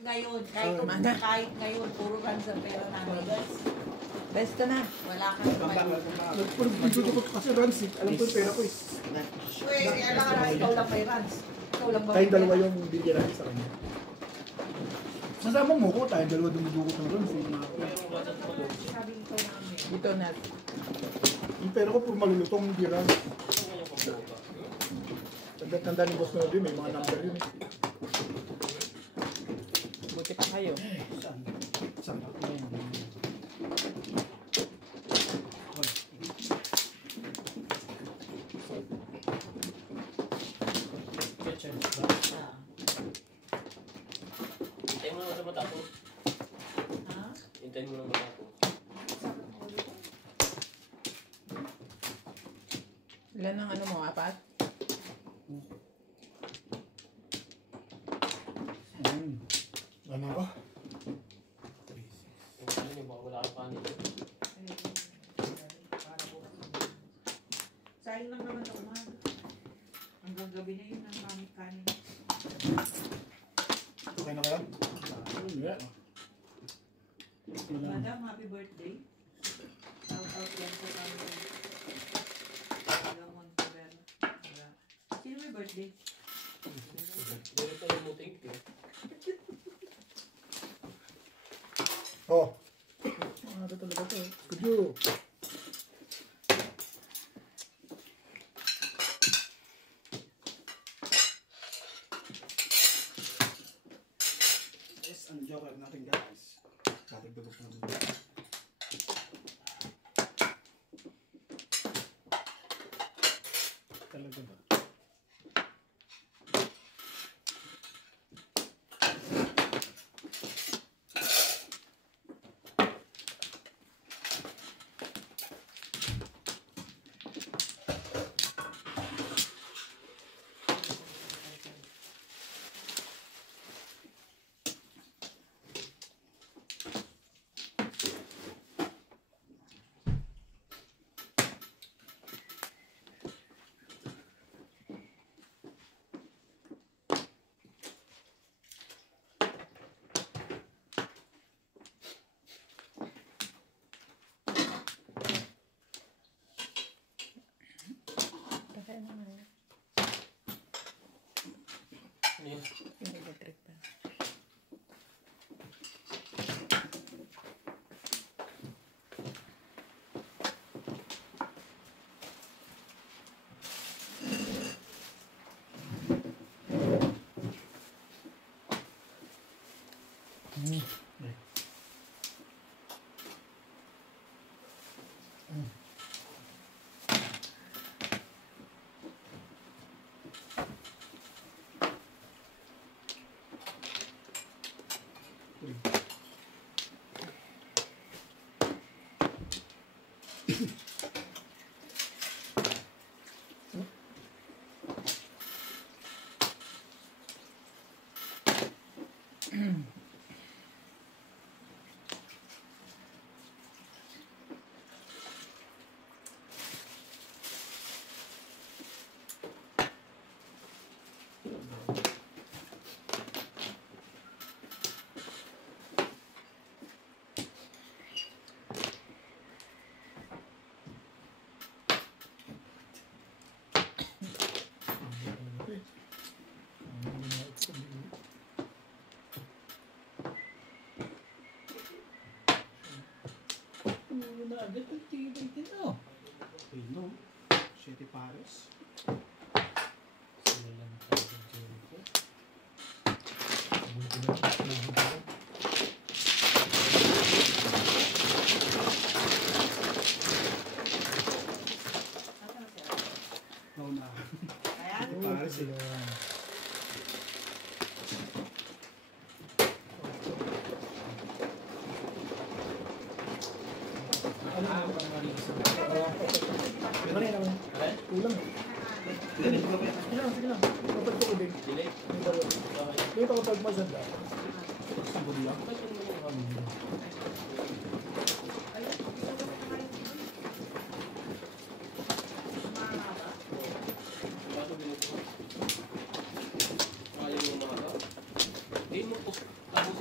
ngayon, kahit ngayon, puro runs ang pera namin. Best na. Wala kang mali. Nagpuro ko kasi runs eh. Alam ko yung pera ko eh. Uy, kailangan na ikaw lang may runs. Ikaw lang ba? Tayong dalawa yung bigyan natin sa kanya. Sasama mo ko, tayong dalawa dumudukot ng runs eh. Sabi ikaw namin. Dito na. Yung pera ko puro malulutong, hindi runs. Tanda ni Boss Nodi, may mga number yun eh. Buti pa kayo. Saan? Hintayin mo naman sa mata ko. Ha? Hintayin mo naman ako. Ilan ang ano mo, apat? Ano ba? Ano niyo, baka wala kang kanin. Sayang lang naman ako man. Hanggang gabi na yun ang kamit kanin. Okay na kaya? Hindi. Madam, happy birthday. Shout out yan sa kami. Lamon Cabrera. Sino may birthday? Ganito lang mo, thank you. Oh. Ano talaga to? Studio. Yes, ang joker natin guys. Natagdagot namin. Talaga ba? Ano yun? Yung electric pa. Agad ang tibay din oh. Okay no. Siete pares. Sila lang tayo ng Jericho. Buti na ito. No na. Ayan. Pares sila. Kulang eh. Sige lang. Kapag ko din. Dito kapag masanda. Siguro lang. Hindi mo po. Tapos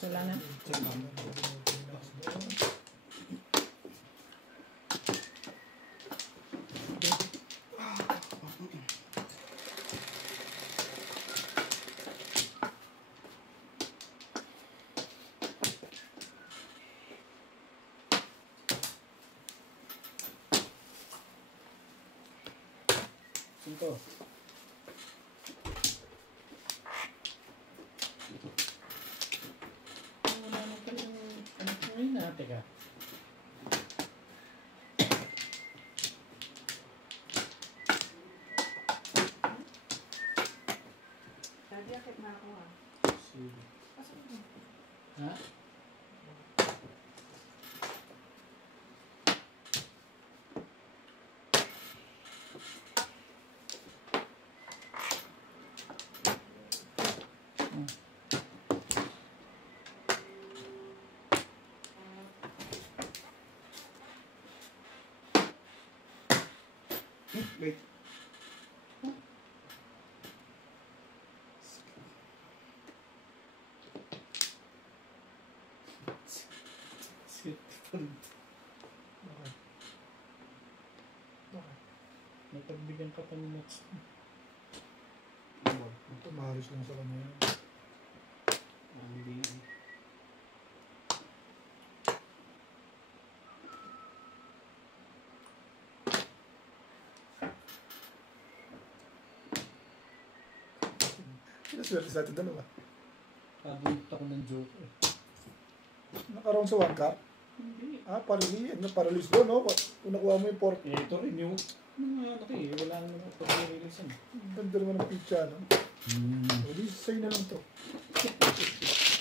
Wala na. Cinco. Wala na pala yung ano ko ngayon na. Teka. Daddy, akit na ako ah. Sige. Pasok mo. Ha? Wait. Sit. Bakit? Bakit? May pagbigyan ka pa ng notes. Ito, mahalos lang sa kanya yan. Hindi. Sinaswerte sa atin dalawa. Pabunot ako ng joke eh. Nakaroon sa one cup. Hindi. Paralis doon, no? Kung nakuha mo yung port. Eh, ito rin yung mga ano eh. Wala naman ako pag-release yan. Ang ganda naman ng pizza, no? O, di sa'yo na lang to.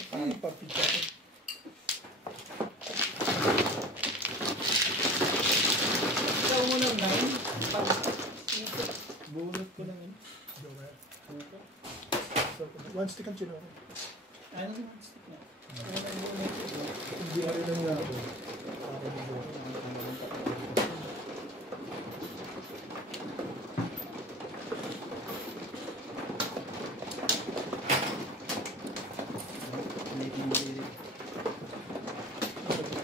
Parang pa pizza ko. Ikaw mo lang lang. Bulot ko lang yun. Joker. Okay. So, one stick ang chino. Ano yung stick na? Wala yung bulot ko. Hindi na rin ang nga ako. Para di Joker.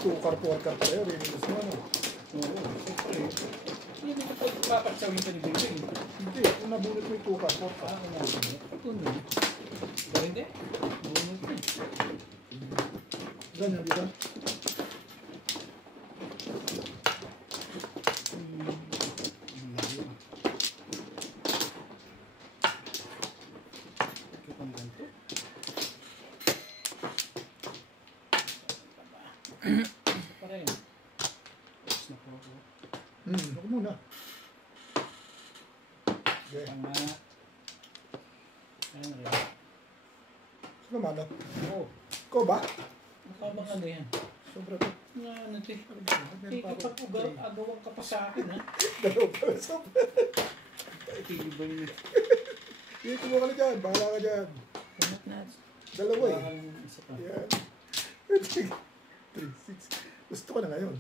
Tukar-tukar pa rin. Rinilis mo, no? Oo. Siyempre. Hindi ko papatsawin ka ni Bing. Hindi, kung nabunot mo yung tukar, port ka. Ano nga ba? Ito na. Pero hindi. Bulot na. Ganyan, di ba? Pa rin. Tapos na po ako. Ako muna. Okay. Tama. Ayan rin. Sino mano? Oo. Ikaw ba? Mukha bang ano yan? Sobra to. Nga ano ito eh. Eh, kapag agawan ka pa sa akin ha. Dalawa pala sobra. Itigibay niya. Hindi, kumuha ka na dyan. Bahala ka dyan. Punot na. Dalawa eh. Bakal isa pa. Yan. 3, 6. Gusto ko na ngayon.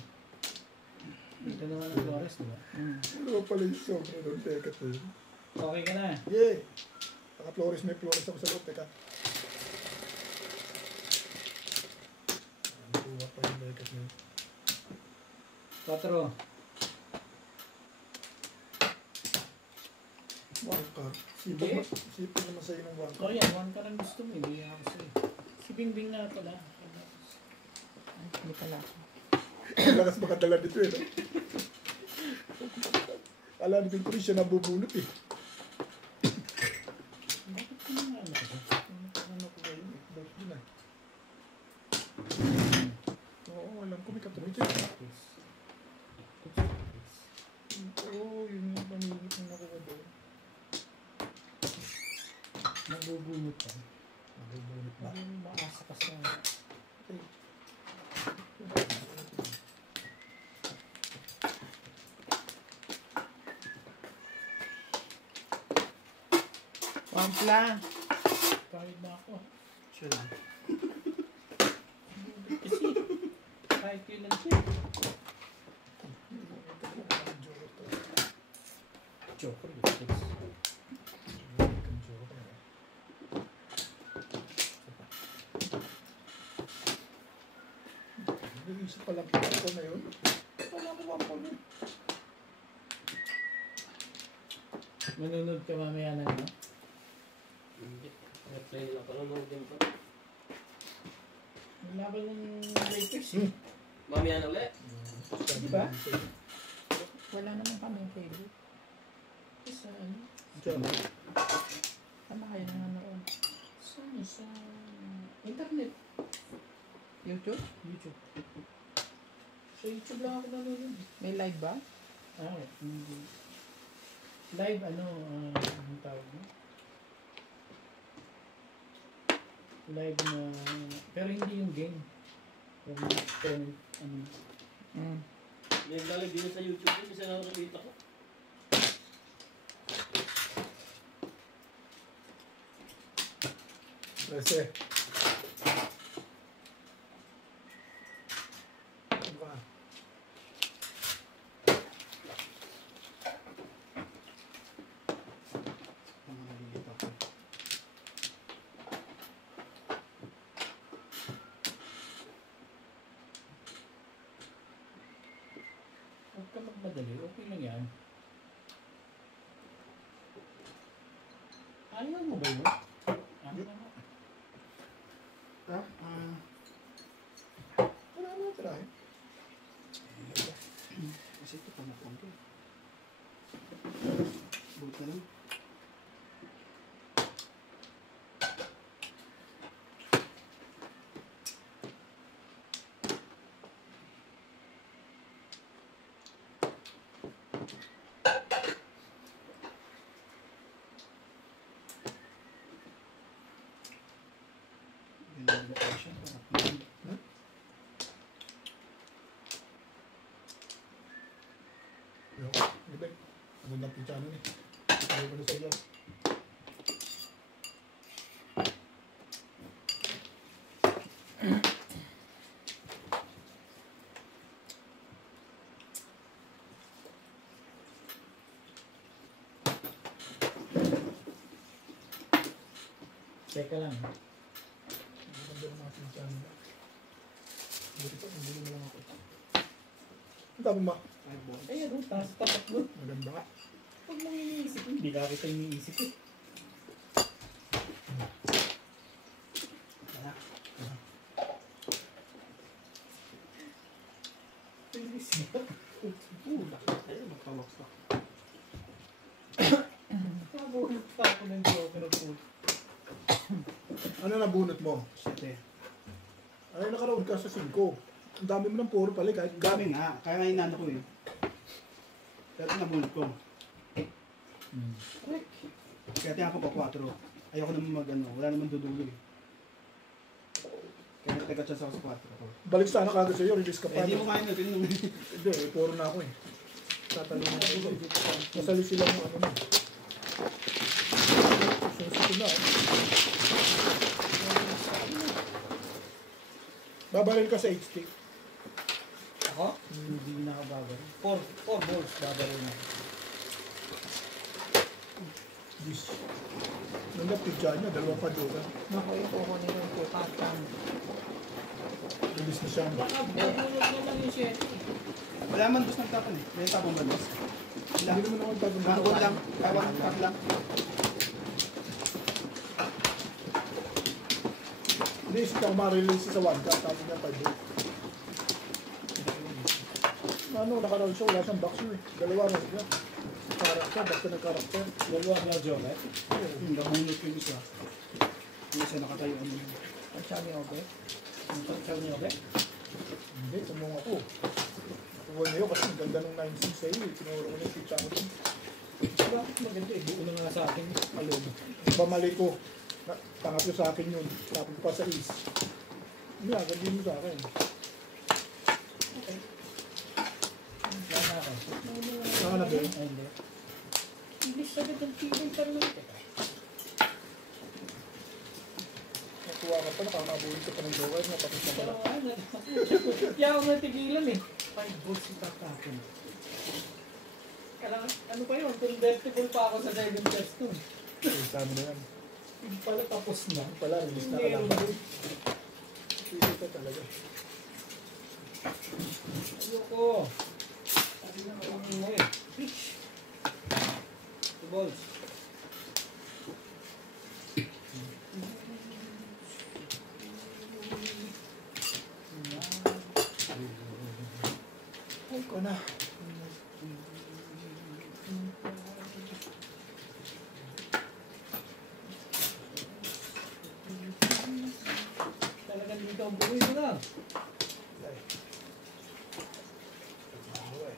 Ito naman ang Flores, di ba? Dalawa pala yung sobra doon. Teka to. Okay ka na. Yeah. Naka-Flores, may Flores ako sa loob. Teka. Kuha pa yung lekat niya. 4. One car. Hindi. Sipin naman sa'yo ng one O car. yan, 1 ka lang gusto mo. Hindi ako sa'yo. Si Bingbing nga pala. Ay, hindi pala ako. Ang lakas makadala dito eh. No? Alam ni Pinto rin siya nabubunot eh. Bakit ka naman ano ko? Ano ko ba yun? Bakit yun ah? Oo, alam ko may katuloy dyan. Oo, yun yung pamilip na nakuha doon. Nabubunot ka. Nabubunot ba? Ano maasa ka sa... Okay. Wampla. Kahit na ako. Siya lang. Kasi kahit kailan siya. Joker. Isa pa lang ko na yun. Wala ko ba po nun? Manunod ka mamaya na, no? Hindi. Replay lang. Panonood din pa. Yung laban ng Lakers, eh. Mamaya na ulit. Di ba? Wala naman kami yung favorite. Sa ano? Diyan. Tama kayo nanonood. Sa internet. YouTube? YouTube. Sa YouTube lang ako nanonood. May live ba? Ah, hindi. Live, anong tawag mo? Live na, pero hindi yung game. Yung tenant, Mm. May galing din sa YouTube yun. Isa na nakita ko. Kasi. Diba? Ang nalilito ko. huwag ka magmadali. Okay lang yan. Ayaw mo ba yun? Ano naman? Ha? Wala na try. Kasi ito panapon ko. Buta lang. Ganun din pa siya. Parang Yo, diba? Ano na pizza nun eh. Ayaw ko na sa iyo. Teka lang. Ang ganda ng mga pizza nila. Buti pa, hindi mo lang ako. Ang dami ma. Ay, ano? Tapat mo. Maganda. Huwag mong iniisip. Hindi ka kita iniisip eh. Ayun, magpawax pa. Nabunod pa ako ng joker of food. Ano nabunot mo? Siyete. Ay, nakaroon ka sa 5. Ang dami mo ng puro pala kahit Dami nga, kaya nga inano ko eh. Pero nabunod ko. Kaya tiyan ko pa 4. Ayoko naman mag-ano, wala naman dudulo eh. Kaya nagtagat siya sa 4 ko. Balik sana kagad sa'yo, release ka Eh pa. di mo kaya na, tinanong. Hindi, puro na ako eh. Tatanong ako. Masali sila ng ano na. Susunod na. Babaril ka sa 8 stick. Ako? Hindi na ako bagal. 4 balls bagal na. Yes. Nung pizza niya, 2 pa doon. Naku, yung kukunin yung kukatang. Release na siya. Baka bunod na lang yung 7. Wala man bus nagtapan eh. May tapong bandas. Wala. Hindi naman ako tatanong. One lang, kaya 1 tap lang. Hindi, isip ako ma-release sa 1 ka. Tapos niya 5 doon. Ano, nakaroon siya, wala siyang box yun eh. 2 na siya. Karakter, basta nag-karakter. Dalawa na joker. Nabunod ko yung isa. Yung isa nakatayo ano. Ang sabi ko, okay? Ang pagkaw niyo ba? Hindi, tumong ako. Nakuha niyo kasi ang ganda ng 9-6 sa'yo eh. Tinuro ko na yung pizza ko. Bakit maganda eh? Buo na nga sa akin. Alin. Bamali ko. Pangatlo sa akin yun. Tapos pa sa is. Hindi, agad mo sa akin. Wala na ako. Saka na ba yun? Ay, hindi. English agad ang feeling pa rin. Natuwa ka pa, nakakabuhin ka pa ng joker. Napakit na pala. Kaya ako natigilan eh. 5 balls yung tatapin. Kailangan, ano pa yun? Convertible pa ako sa 7 chest nun. Sabi na yan. Hindi pala tapos na. Pala, release na ka Meron lang. din. Pili ka talaga. Ayoko. Sabi na ako mo eh. 2 balls. Ay ko na. Talagang dito ang buhay mo na. Ay. Buhay.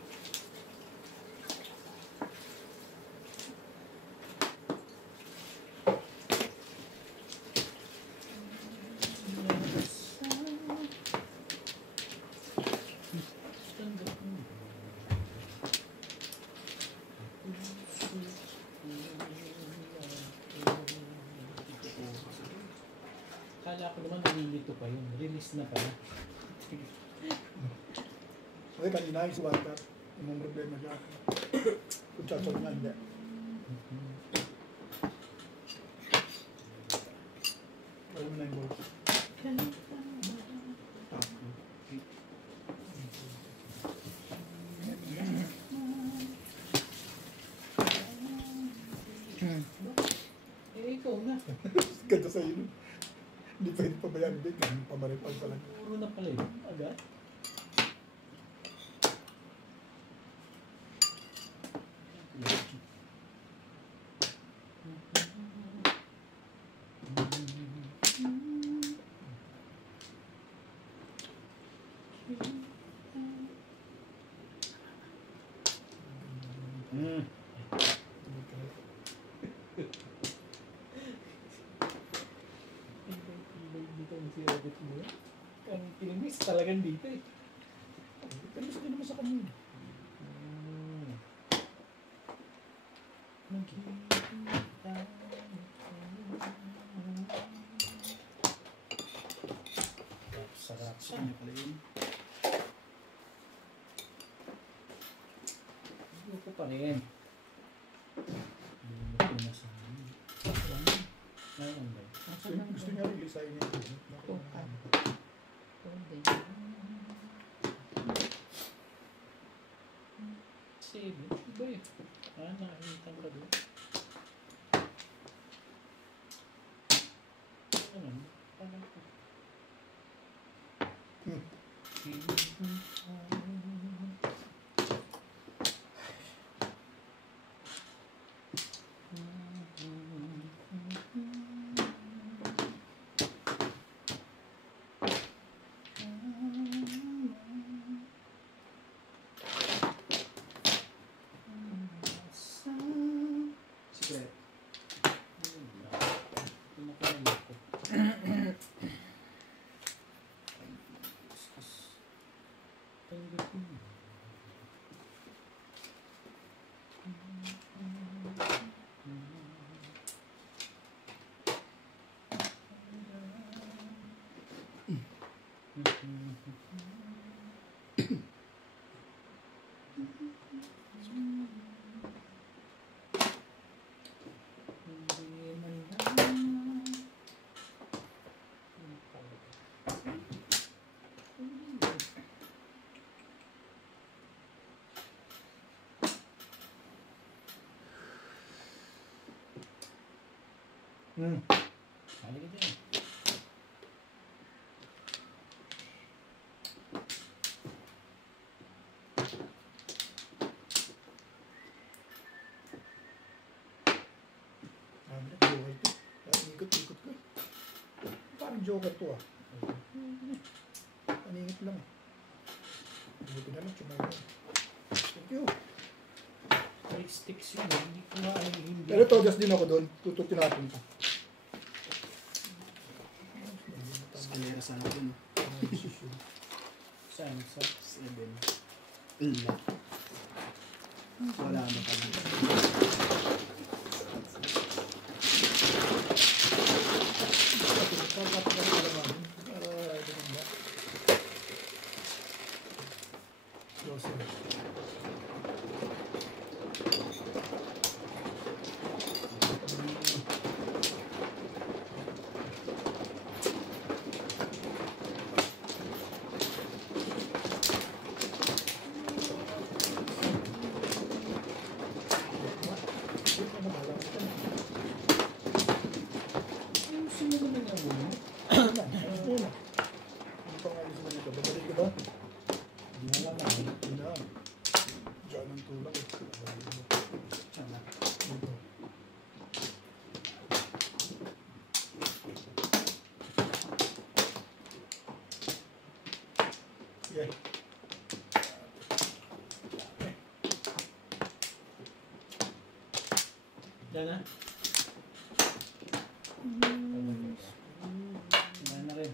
Kala ko naman nalilito pa yun. Release na pala. Okay, kanina yung suwata. Yung problema siya. Kung sasal niya, hindi. Wala mo na yung balls. Eh, ikaw na. Ganda sa iyo. Hindi pwede pa ba yan? Hindi, pamaripal talaga. Puro na pala yun. Agad. Dito ang si Robert mo. Ang pinimis talagang dito eh. Pero gusto din naman sa kanya. Sarap Sa siya. kanya pala yun. Ayoko pa rin. Ayoko na sa amin. Ngayon ba? Gusto niya rin lisayin niya. Naku, Sige, iba eh. Nakakita ka doon. Ano? Parang ko. Secret. Pinakalayok ko. Tanggapin mo. Halika dyan. Joker to. Ikot-ikot ko. Parang joker to ah. Paningit lang. Buti na lang, chumayo. Thank you. 5 sticks yun. Hindi ko nga alam hindi. Pero togas din ako doon. Tututin natin ito. Escalera sana dun. Saan? Sa 7. Ila. Wala na pala. Yan. Yan na. Yan na rin.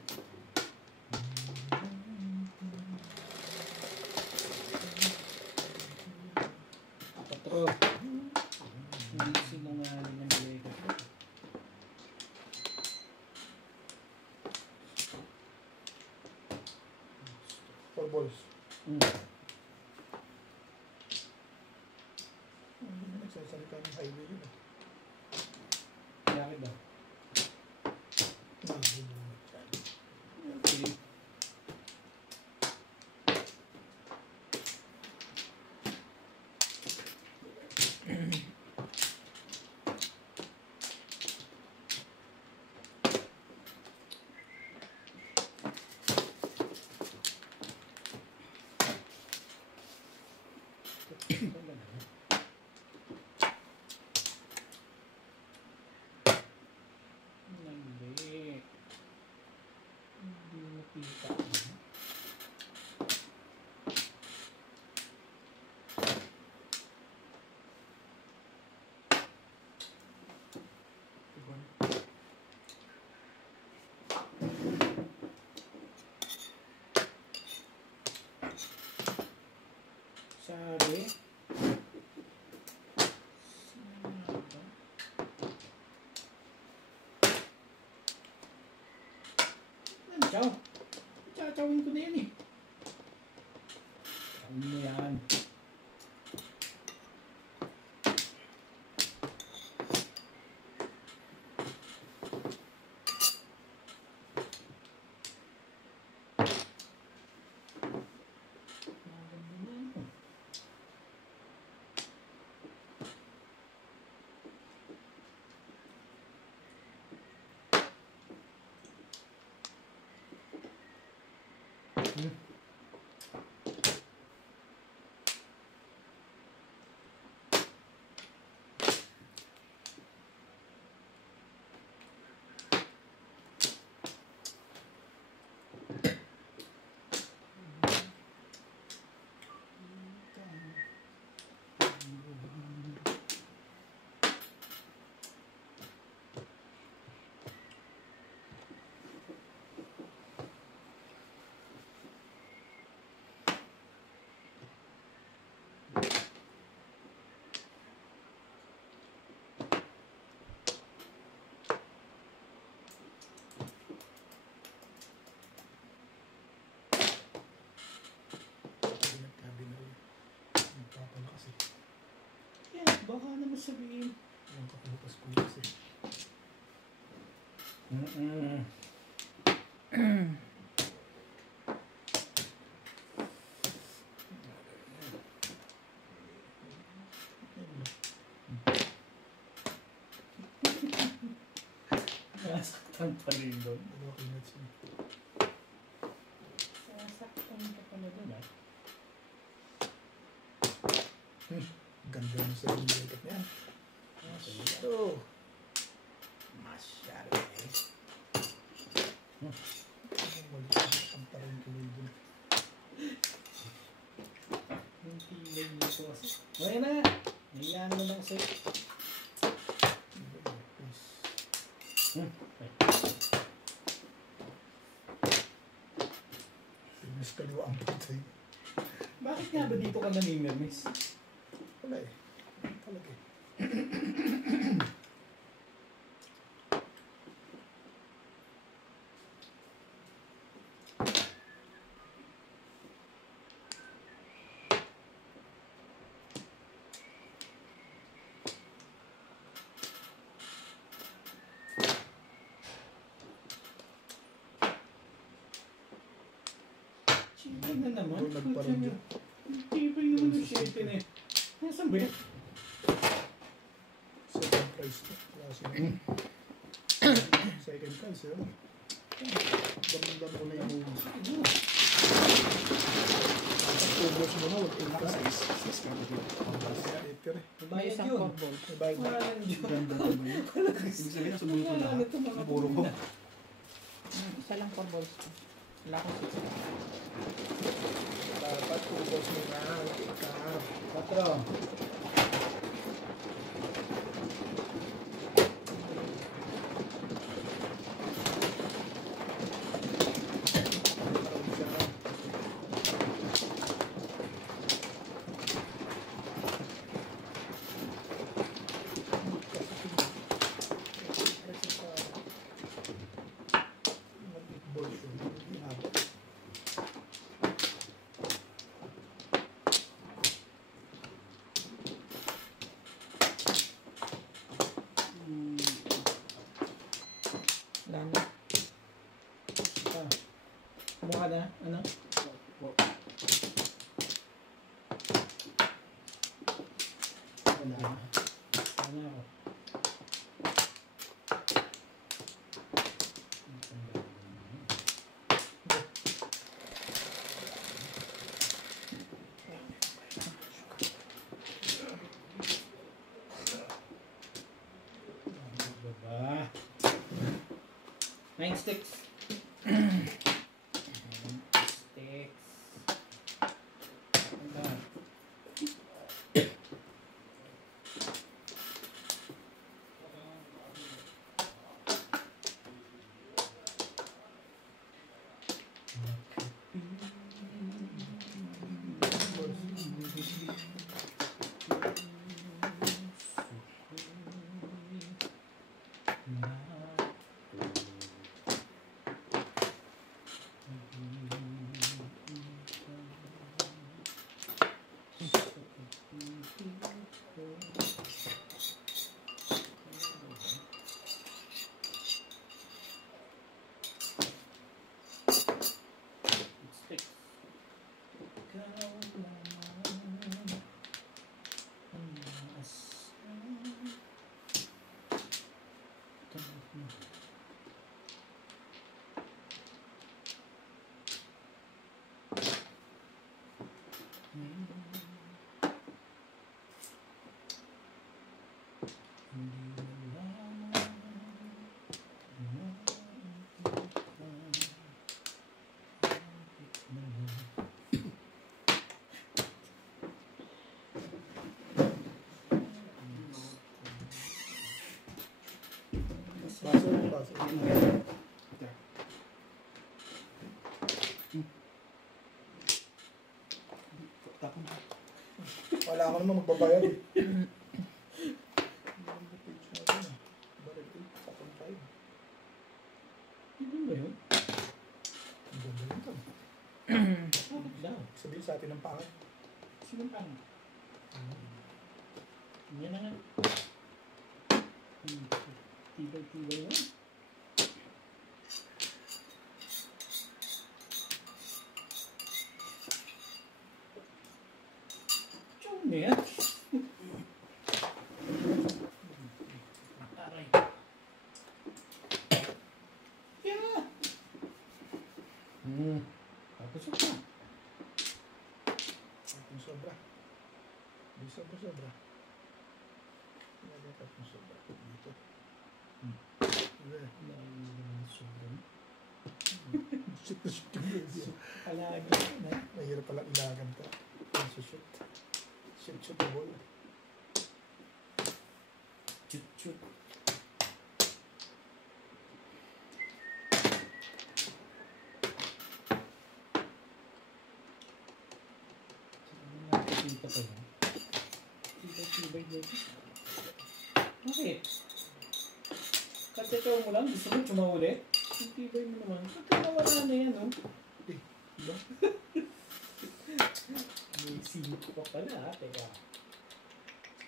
Patro. Hindi sinungaling ang Diego. Four balls. Hindi na nagsasalita ng highway yun. Bakit daw? Sige. Sige. Hindi. Hindi makita. Sabi. Chow. Chachawin ko na yan eh. Ano mo yan? Nagkabi na rin. Nagpapalakas eh. Yan, baka naman sabihin. Yung kapupas-pupas eh. Nasaktan pa rin doon. Okay na siya. Nasaktan ka pala doon ah. Ganda mo sa yung makeup niya. Ito. Masyado eh. Maliit ang parang tuloy dun. Yung tingin niyo po kasi. Okay na! Nayaan mo lang sa'yo. Mas kaliwa ang patay. Bakit nga ba dito ka namimiss? Wala eh. Talaga eh. Chibay na naman. Doon nagparang dyan. Chibay naman yung shete na yun. Nasaan ba yan? Second prize to. Klase na. Second prize yun. Damdam mo na yung Tapos mo na, wag yung prize. May isang yun. football. Bayad na. Wala lang yun. Ganda ko ba yun? Ibig sabihin, sumunod ko Wala lahat. nito mga Puro ko. Isa lang footballs. Wala akong six. Dapat ubos mo na. Ika. 4. Wala na. Kumuha na. Ano? Wala na. Ano ako? Baba. 9 sticks. 9 sticks. Wala. Sticks. Baso. Tapon. Wala ka naman magbabayad eh. Baril 8, tapon 5. Ano ba yun? Ang ganda yun to. Bakit daw? Sabihin sa atin ng pangit. Sino pa? Yan na nga. Tibay-tibay yun. Chong na yan. Aray. Yeah. Tapos yun na. Tapon sobra. Di sobra. Tapon sobra. Dito. Sobrang Shoot na shoot yung radio. palagi na. Mahirap pala ilagan to. Shoot. Shoot the ball. Chut-chut. Dito pa yun. Tibay-tibay dito. Bakit? Katito mo lang, gusto mo tumaulit? Tibay mo naman. Pagka nawala na yan, no? Diba? May silip pa pala, ha? Teka.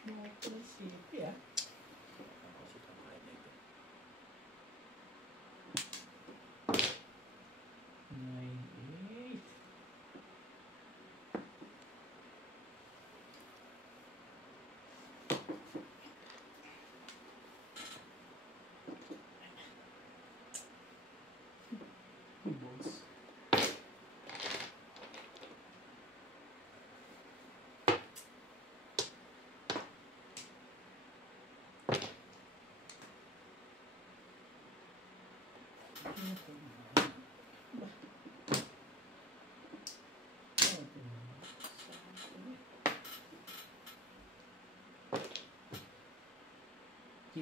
Mga pala silip, ha? Nine, eight. Balls.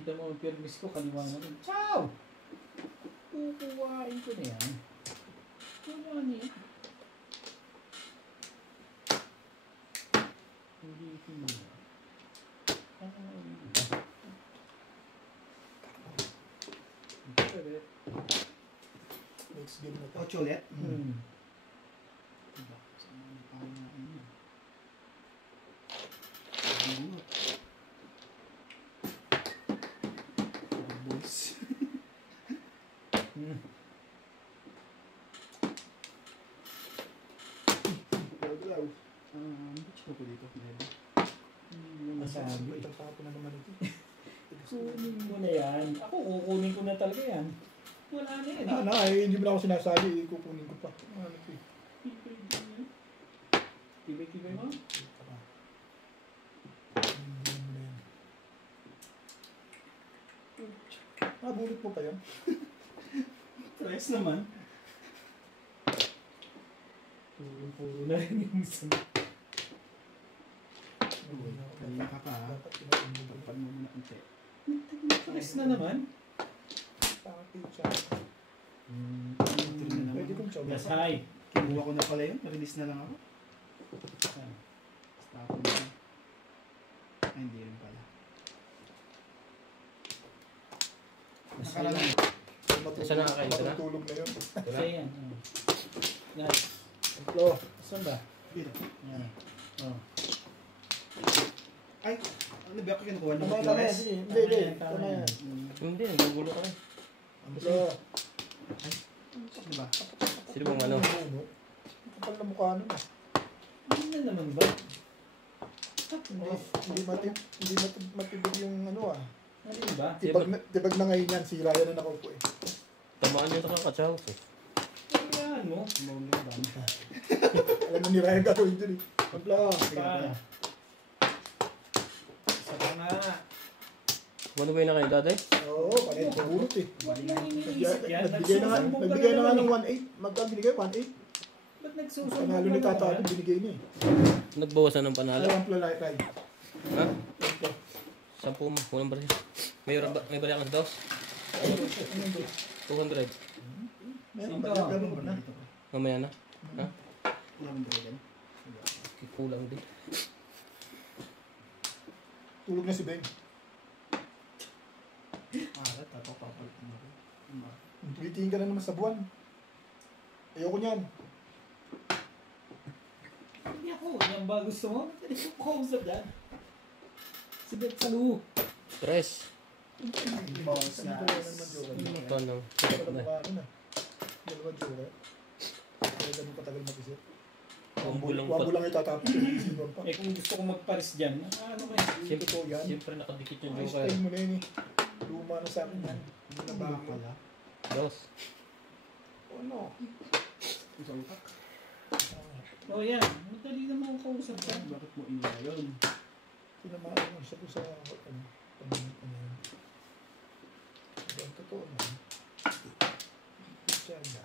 Kita mo ang permis ko, kaliwa na rin. Ciao! Kukuhain ko na yan. Wala na yan. Hindi ko na. Next game na to. 8 ulit. Diba? Saan mo na tayo na ano? Boys. Galaw. Ba't ko po dito? Masabi. Tatapon na naman ito. Kunin mo na yan. Ako, kukunin ko na talaga yan. Wala na yan. Hindi mo na ako sinasabi. Kukunin ko pa. Ano ito eh. Tibay-tibay mo? Hindi mo na yan. Bulot mo pa yan. Press naman. Puro na rin yung isa. Kanina ka pa ha. Dapat pinapindog Pagpan mo muna konti. Press na naman. Pakit siya. Ito na naman. Pwede kong chow. Yes, hi. Kinuha ko na pala yun. Release na lang ako. Stop mo na. Ay, hindi rin pala. Nakaraan. Saan nakakain ka na? Matutulog na yun. Wala? Kaya yan. Nice. Lo. Saan ba? Dito. Yan. Oh. Ay! Ano ba ako kinukuha? Tama yan. Sige. Hindi. Tama Tama yan. yan. Hindi, nagugulo ka rin. Lo. Ano ba? Sino bang ano? Kapal na mukha nun. Hindi na naman ba? Hindi matibig yung ano ah. Ano ba? Tibag na ngayon yan. Si Ryan na nakaupo eh. Tamaan yung nakakatsaw. Kailangan mo. Alam mo ni Ryan gagawin dun eh. Pagla. Pa. Isa pa nga. Ano ba yung nakain dati? Oo, panay pabulot eh. Huwag na iniisip yan. Nagbigay na nga ng 1.8. Magkano binigay? 1.8. Ba't nagsusunod Panalo ni Tata Alvin, binigay niya eh. Nagbawasan ng panalo. Alam mo like ride. Ha? 10 mo. Walang baril. May baril kang daw? 200. Meron ba? Ganun ba na? Mamaya na. Ha? Wala mong bregan. Kulang din. Tulog na si Beng. Papapalit mo rin. Tumitingin ka na naman sa buwan. Ayoko niyan. Hindi ako. Yan ba gusto mo? Hindi ko kausap yan. Si Bet Salu. Tres. Boss Ano ba yan naman, Joker? Ito nang. Wala mukha ano na. Dalawa Joker. Kaya ganun katagal mag-isip. Wambulang Wabo pa. lang itatapos yung isipan pa. Eh kung gusto ko magparis dyan, ano kayo? Siyempre, Totoo yan. siyempre nakadikit yung Ay, joker. style mo na yun eh. Luma na sa akin yan. Hindi na ba pala? Dos. Ano? Isang utak. O yan, madali naman ako kausap ka. Bakit mo iniya yun? Tinamaan mo siya ko sa ano. Ano. Ang totoo naman. Siya na.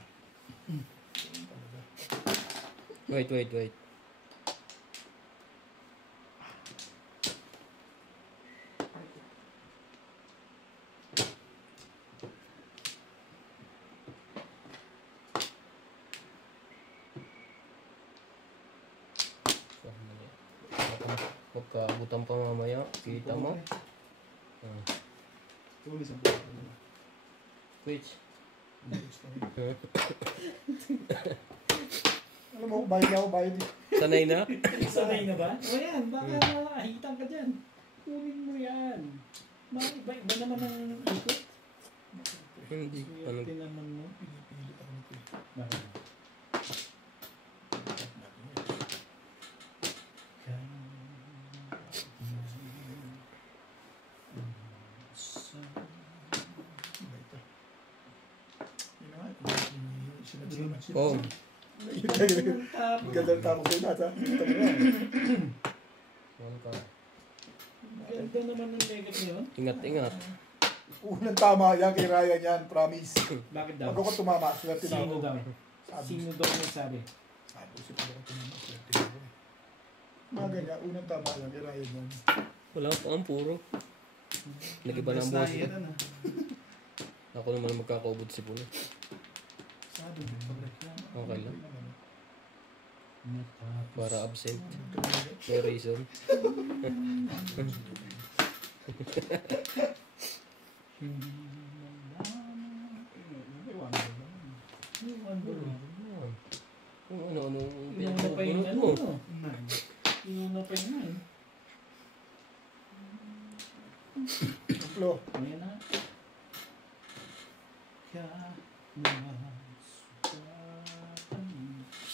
Talaga. Wait. Magkaabutan pa mamaya. Kita mo. Tuloy sa Twitch. Alam mo, bayad ako, bayad eh. Sanay na? Sanay na ba? O yan, baka ahitan ka dyan. Kunin mo yan. Iba naman ang ikot. Hindi. Ano? Swerte naman mo. Pinipilit ako nito eh. Bakit? Iba ito. Yun na nga. Sinadya naman siya. Oh. Ganda ng tapos sa'yo lahat ha. Ito mo nga. Ano ka? Ganda naman ng legat ngayon. Ingat. Unang tama yan kay Ryan yan, promise. Bakit daw? Pag ako tumama, swerte na Sino ako. daw? Sabi. Sino daw may sabi? Sabi ko, pag ako tumama, swerte na ako eh. Mga ganyan, unang tama yan kay Ryan yan. Wala pa ang puro. Nag-iba na ang Best buhay. na yan, ano. Ako naman magkakaubod si Puno. Sado. Okay lang. Para absent. May reason. Kung ano-ano. Inuna pa yung ano. mo. Inuna pa yung ano. Flo. Ayan na.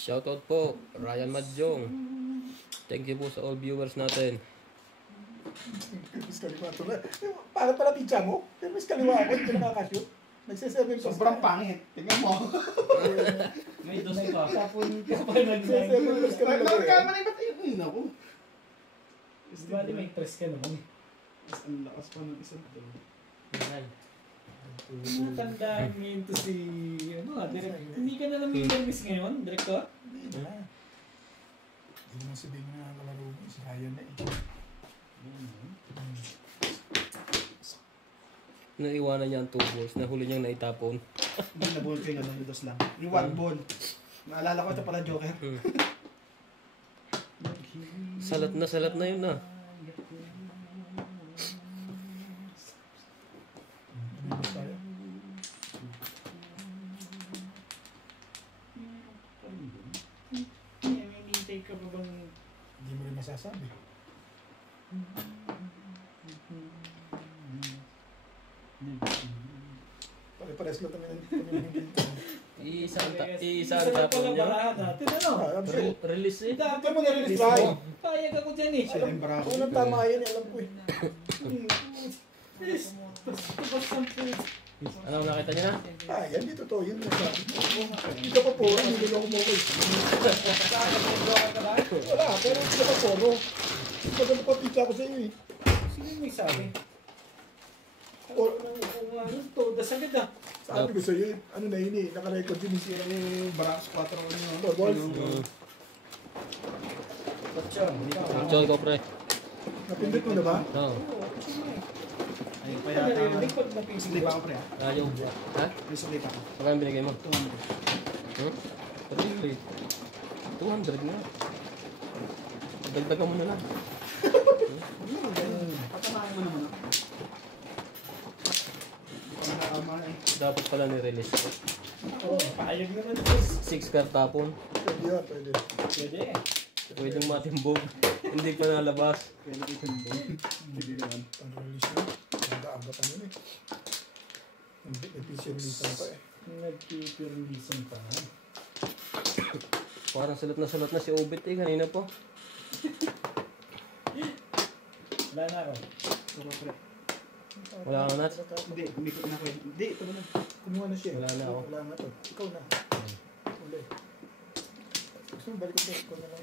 Shoutout po, Ryan Madjong. Thank you po sa all viewers natin. Mas kaliwa ito na. Bakit pala pizza mo? Pero mas kaliwa ako, hindi nakakashoot. Nagsasabi ko. Sobrang pangit. Tingnan mo. May dos pa. Tapon ka pa Nagsasabi ko mas kaliwa ako. Nagkamali ba't yun ako? Bali may press ka naman. Mas ang lakas pa ng isang to. Matandaan ngayon to si... Ano hindi ka na namimiss ngayon, Director? Hindi na. Hindi naman si Bing na nakalaro mo. Si Ryan na eh. Naiwanan niya ang 2 balls. Nahuli niyang naitapon. Hindi na ball ko yung ano, yung dos lang. Yung one ball. Naalala ko ito pala Joker. Salat na yun na. Tumibos tayo. May hinihintay ka pa bang... Hindi mo rin masasabi. Pare-pares lang kami ng dito. Isang Isa tapon pala niya. barahan natin, ano? Release eh. Ito mo na-release ba? Payag ako dyan eh. Sila yung barako. Unang tama yan, alam ko eh. Tapos ang puto. Ano nakita niya na? Ah, yan, di totoo yun. Hindi ka pa puro, hindi ko mo okay. Wala, pero hindi ka pa puro. Hindi ka pa pizza ko sa iyo eh. Sino yung may sabi? Or, Ano to? Dasagad ah. sabi ko sa iyo, ano na yun eh, naka-record yun eh. Sila yung Barracks 4 ano. Oh, balls. Joy ko pre. Napindot mo na ba? Oo. Ayun pa yata. Narinig pag May napisip suklip ako pre. Ayaw. Ha? May suklip ako. Magkano binigay mo? 200. Really? 200 na. Dagdagan mo na lang. Patamahan mo naman ako. Hindi pa nakakama eh. Dapat pala ni-release ko. Payag naman to. 6 kartapon. Pwede yan, pwede. Pwede eh. Pwedeng matimbog. Hindi pa nalabas. Kaya nakita mo. Hindi naman. Ang release na. Nag-aaga pa yun eh. Nag-PC-release pa eh. Nagpipirlisan pa. Parang sulat na si Obit eh. Kanina po. Wala na ako. Wala pre. Wala ka na. Hindi, umikot na ako eh. Hindi, ito naman. Kumuha na siya. Wala na ako. Wala na to. Ikaw na. Uli. Gusto mo balik ko siya. Ikaw na lang.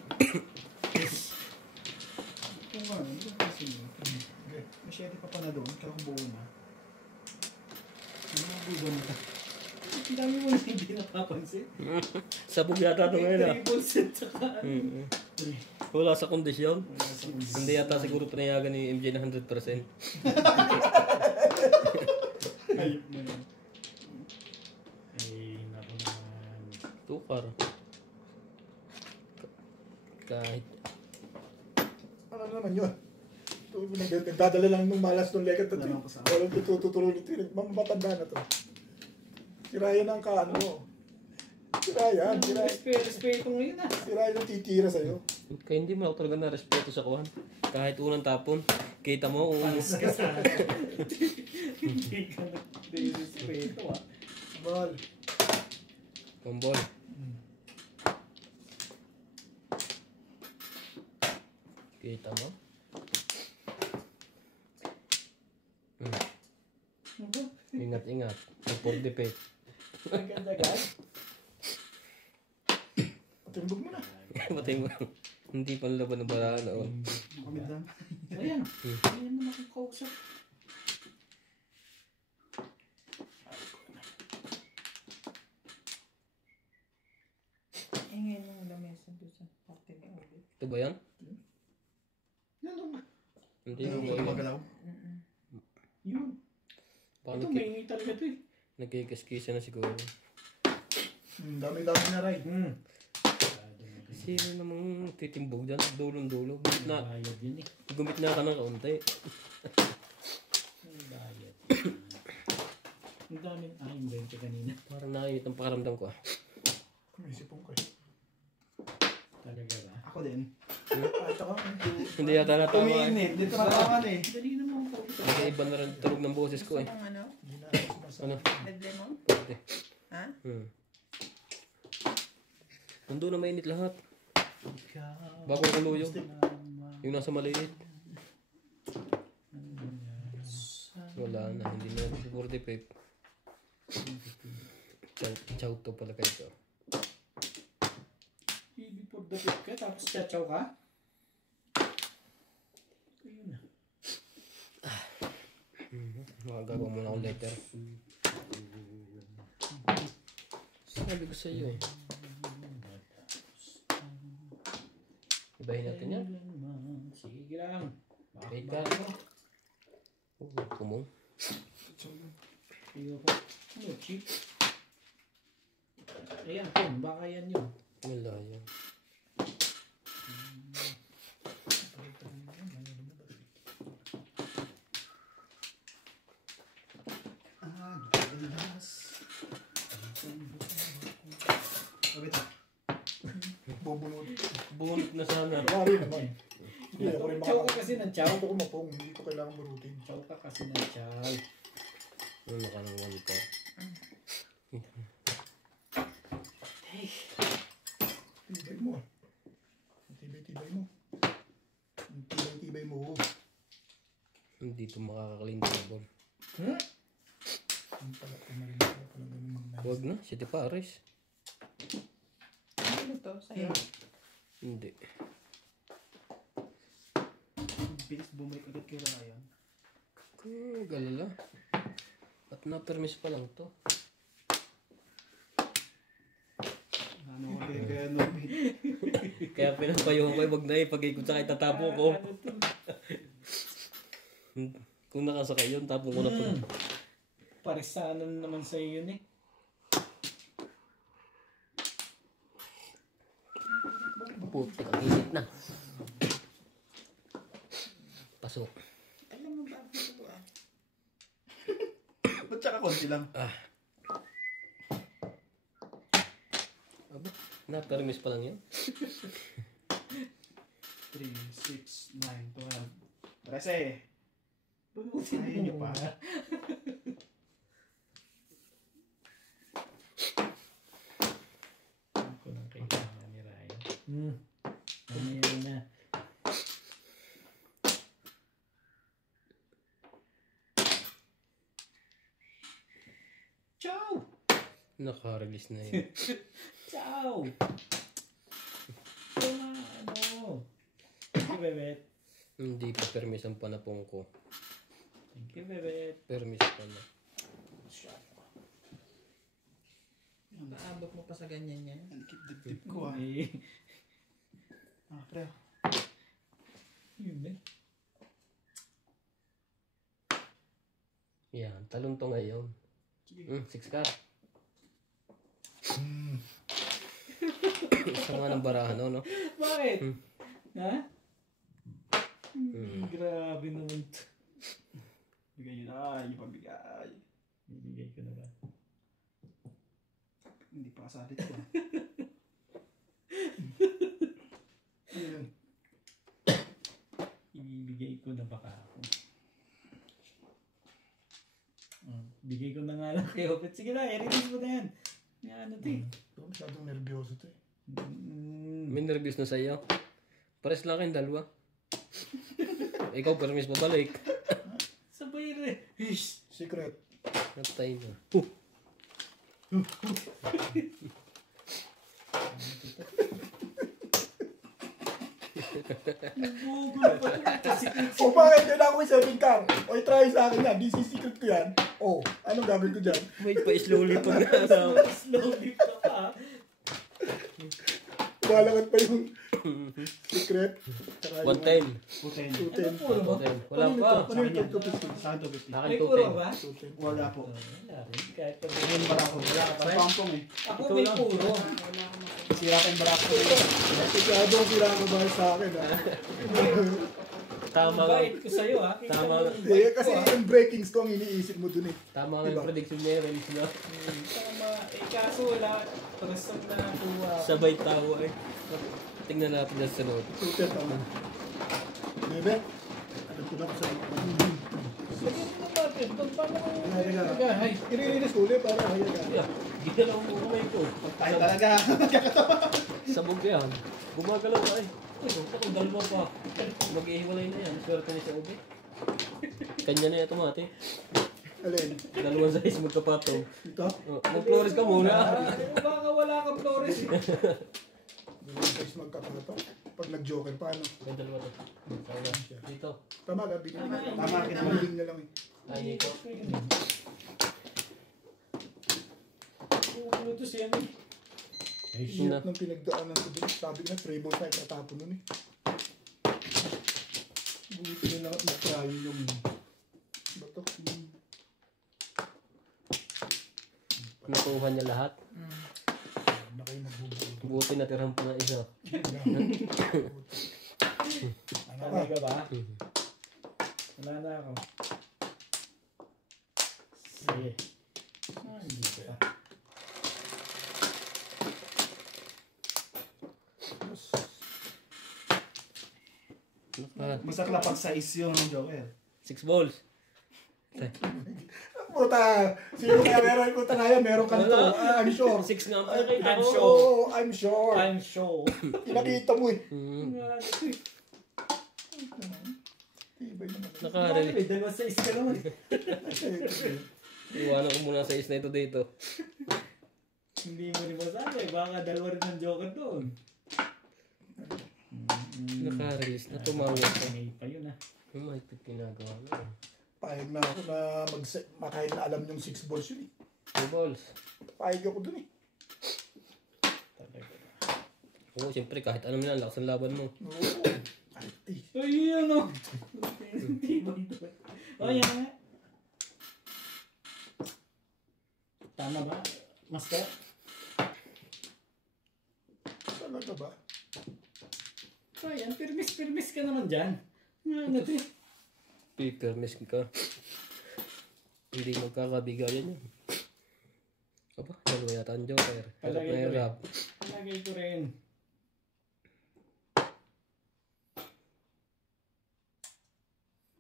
Kung ano, hindi ko kasi yun. Okay. Masyado pa na doon, kaya kung buo na. Ano ang buo na ito? Ang dami mo na hindi napapansin. Sabog yata ito ngayon ah. Triple set saka ano. Wala sa kondisyon. Hindi yata siguro pinayagan ni MJ na 100%. Ayop na yun. Eh, naku naman. Tukar. Kahit. Ano naman yun? Nagdadala lang ng malas ng legat at Dalawa ko sa walang tututuro nito yun. Matanda na to. Si Ryan ang kaano mo. Si Ryan. Respeto ngayon ah. Si Ryan ang titira sa'yo. Kaya hindi mo ako talaga na-respeto sa kuhan. Kahit unang tapon, kita mo kung Panas ka sa akin. Hindi ka nag-respeto ah. Mahal. Kumboy. Kita mo? Ingat-ingat. Nagpordipate. Maganda guys. Patimbog mo na. Patay mo. Hindi pa laban ng barahan. Oh. Makamit lang. Ayan. Ayan na makakausap. Eh ngayon yung lamesa doon sa party ni Ulit. Ito ba yan? Yan lang. Hindi Hindi mo ko ba magalaw. Yun. Baka Ito, may talaga ito eh. nagkikis-kisa na siguro. Dami-dami na ride. Sino namang titimbog dyan? Dulong-dulo. Gumit na. Bayad yun eh. Gumit na ka ng kaunti. May bayad. Ang daming invento kanina. Parang nakikita ang pakaramdam ko. May sipong ko eh. Talaga ba? Ako din. Kahit ako. Hindi yata natawa. Tumiinit. Dito natawakan eh. Dali naman ako. Kasi iba na rin tulog ng boses ko eh. Gusto mong ano? Hindi na ako sumasabi. Ano? Red lemon? Pwede. Ha? Nandun na mainit lahat. Bagong kuluyo. Yung nasa maliit. Wala na. Hindi na siguro defect. Chow to pala kayo to. Before the pit ka, tapos chachaw ka? Ayun na. Magagawa muna akong letter. Sabi ko sa iyo eh. Ibahin natin yan. Sige lang. Wait ka. Kumong. Sige po. Ano, cheap? Ayan, Ken, baka yan yun. Wala yan. Bubunod. Bunot na sana. Wari naman. Hindi ako rin Chow ka kasi ng chow. Hindi ko mapong. Hindi ko kailangan burutin. Chow ka kasi ng chow. Ano ka nang walita? Tibay mo. Ang tibay-tibay mo. Ang tibay-tibay mo. Hindi ito makakakalintable. Ang pala kumarin ko pala ganun mga Huwag na. City Paris. Ano to? Sa'yo? Hindi. Bilis bumalik agad kay Ryan. Galala. At na-permis pa lang to. Ano ko din kaya Norby. Kaya pinapayong ko, wag na eh. Pag-ikot sa kahit tatapo ko. Kung nakasakay yun, tapong ko na po. Parisanan naman sa yun eh. Putik, ang init na. Pasok. Alam mo ba ako ito ah? Ba't tsaka konti lang? Aba, na-permis pa lang yun. 3, 6, 9, 12. 13. Ayaw nyo pa. Ako nang kailangan ni Ryan. Ano na. Chow! Naka-release na yun. Chow! Ito na, ano? Thank you, Bebet. Hindi pa permis ang panapong ko. Thank you, Bebet. Permis pa na. Paabot mo pa sa ganyan yan? Ang dip-dip ko ah. Eh, Pre. yun eh. Yan, talon to ngayon. 6 card. Isa nga ng barahan, no? Bakit? Ha? Grabe naman to. Bigay yun ay. Ipabigay. Bibigay ko na ba? Hindi pa kasalit ko. Ayun. Ibibigay ko na baka ako. Bigay ko na nga lang kayo. But sige na, i-release mo na yan. Nga ano to eh. Ito, masyadong nervyoso to eh. May nervous na sa'yo. Pares lang kayong dalawa. Ikaw, permis pa balik. Sabay rin. Secret. Natay na. Nagugulo pa ito. Kasi O bakit kailangan ko yung 7 car? O i-try sa akin yan. This is secret ko yan. O, anong gagawin ko dyan? Wait pa, slowly pag nasa. slowly pa ka. Lumalakad pa yung secret. Tsaka yung 110. Putin. 210. Puro ba? 110. Wala pa. Ano yung 250? Saan to 50? Akin May puro ba? 210. Wala po. Wala rin. Kahit pa Yung barako. Wala ka pa rin. Pampong eh. Ako may puro. Wala akong makita. Sira ka yung barako. Sigado ang pinakabahay sa akin. Tama nga. Bait ko sa'yo ha. Kita Tama. mo yung Kasi bait ko, ha? yung breakings ko ang iniisip mo dun eh. Tama nga yung prediction niya. Release na. Tama. Eh kaso wala. Presong na nakuha. Sabay tawa eh. Tingnan natin na sa sunod. 210 tama. Bebe, alam ko na ko sa Lagyan mo ng bakit. Paano mo Halika. nagahay? Iririnis ko ulit para hayagan. Yeah. Ginalaw mo kamay ko. Tayo talaga. Sabog yan. Gumagalaw ka eh. Uy, kung dalawa pa. Mag-ihiwalay na yan. Swerte niya sa ubi. Kanya na ito mati. Alin? Dalawang size magkapatong. Ito? Oh, mag-flores ka muna. Baka wala kang Flores. Dalawang size magkakato. Pag nag-joker, paano? May dalawa to. Tama. Dito. Tama ka, binili. Tama, Kinamuling na lang eh. Ay, ito. Ano to siya eh. Ay, hirap ng pinagdaanan ko dun. Sabi na, treble tayo tatapon nun eh. Buti na lang at na-try yung batok. Nakuha niya lahat. Na kayo magbubuto. Buti natirahan pa na isa. Sanay ka ba? Wala na ako. Sige. Hindi pa. Masakla pag size yung Joker. 6 balls. Puta! Sino kaya meron ko tayo? Meron ka nito. I'm sure. 6 nga pa nakita I'm ko. sure. Oo, I'm sure. I'm sure. Pinakita mo eh. Tibay naman. Nakarelate. May dalawa sa isa naman. Iwanan ko muna sa is na ito dito. Hindi mo rin masabi. Baka dalawa rin ng Joker doon. Nakarelease na tumawa ka. May pa yun ah. Yung mahigpit ginagawa mo. Pahig na ako na kahit na alam yung 6 balls yun eh. 2 balls. Pahig ako dun eh. Oo, siyempre kahit anong yan, lakas ang laban mo. Oo. Ay, Ay, ano? Hindi ba ito? O, yan nga. Tama ba? Master? talaga ba? O, yan. Pirmis ka naman dyan. Ano ito? Permis ka. Hindi magkakabigayan yun. Aba, dalawa yata ang Joker. Hirap na Palagay ko rin. hirap. Lagay ko rin.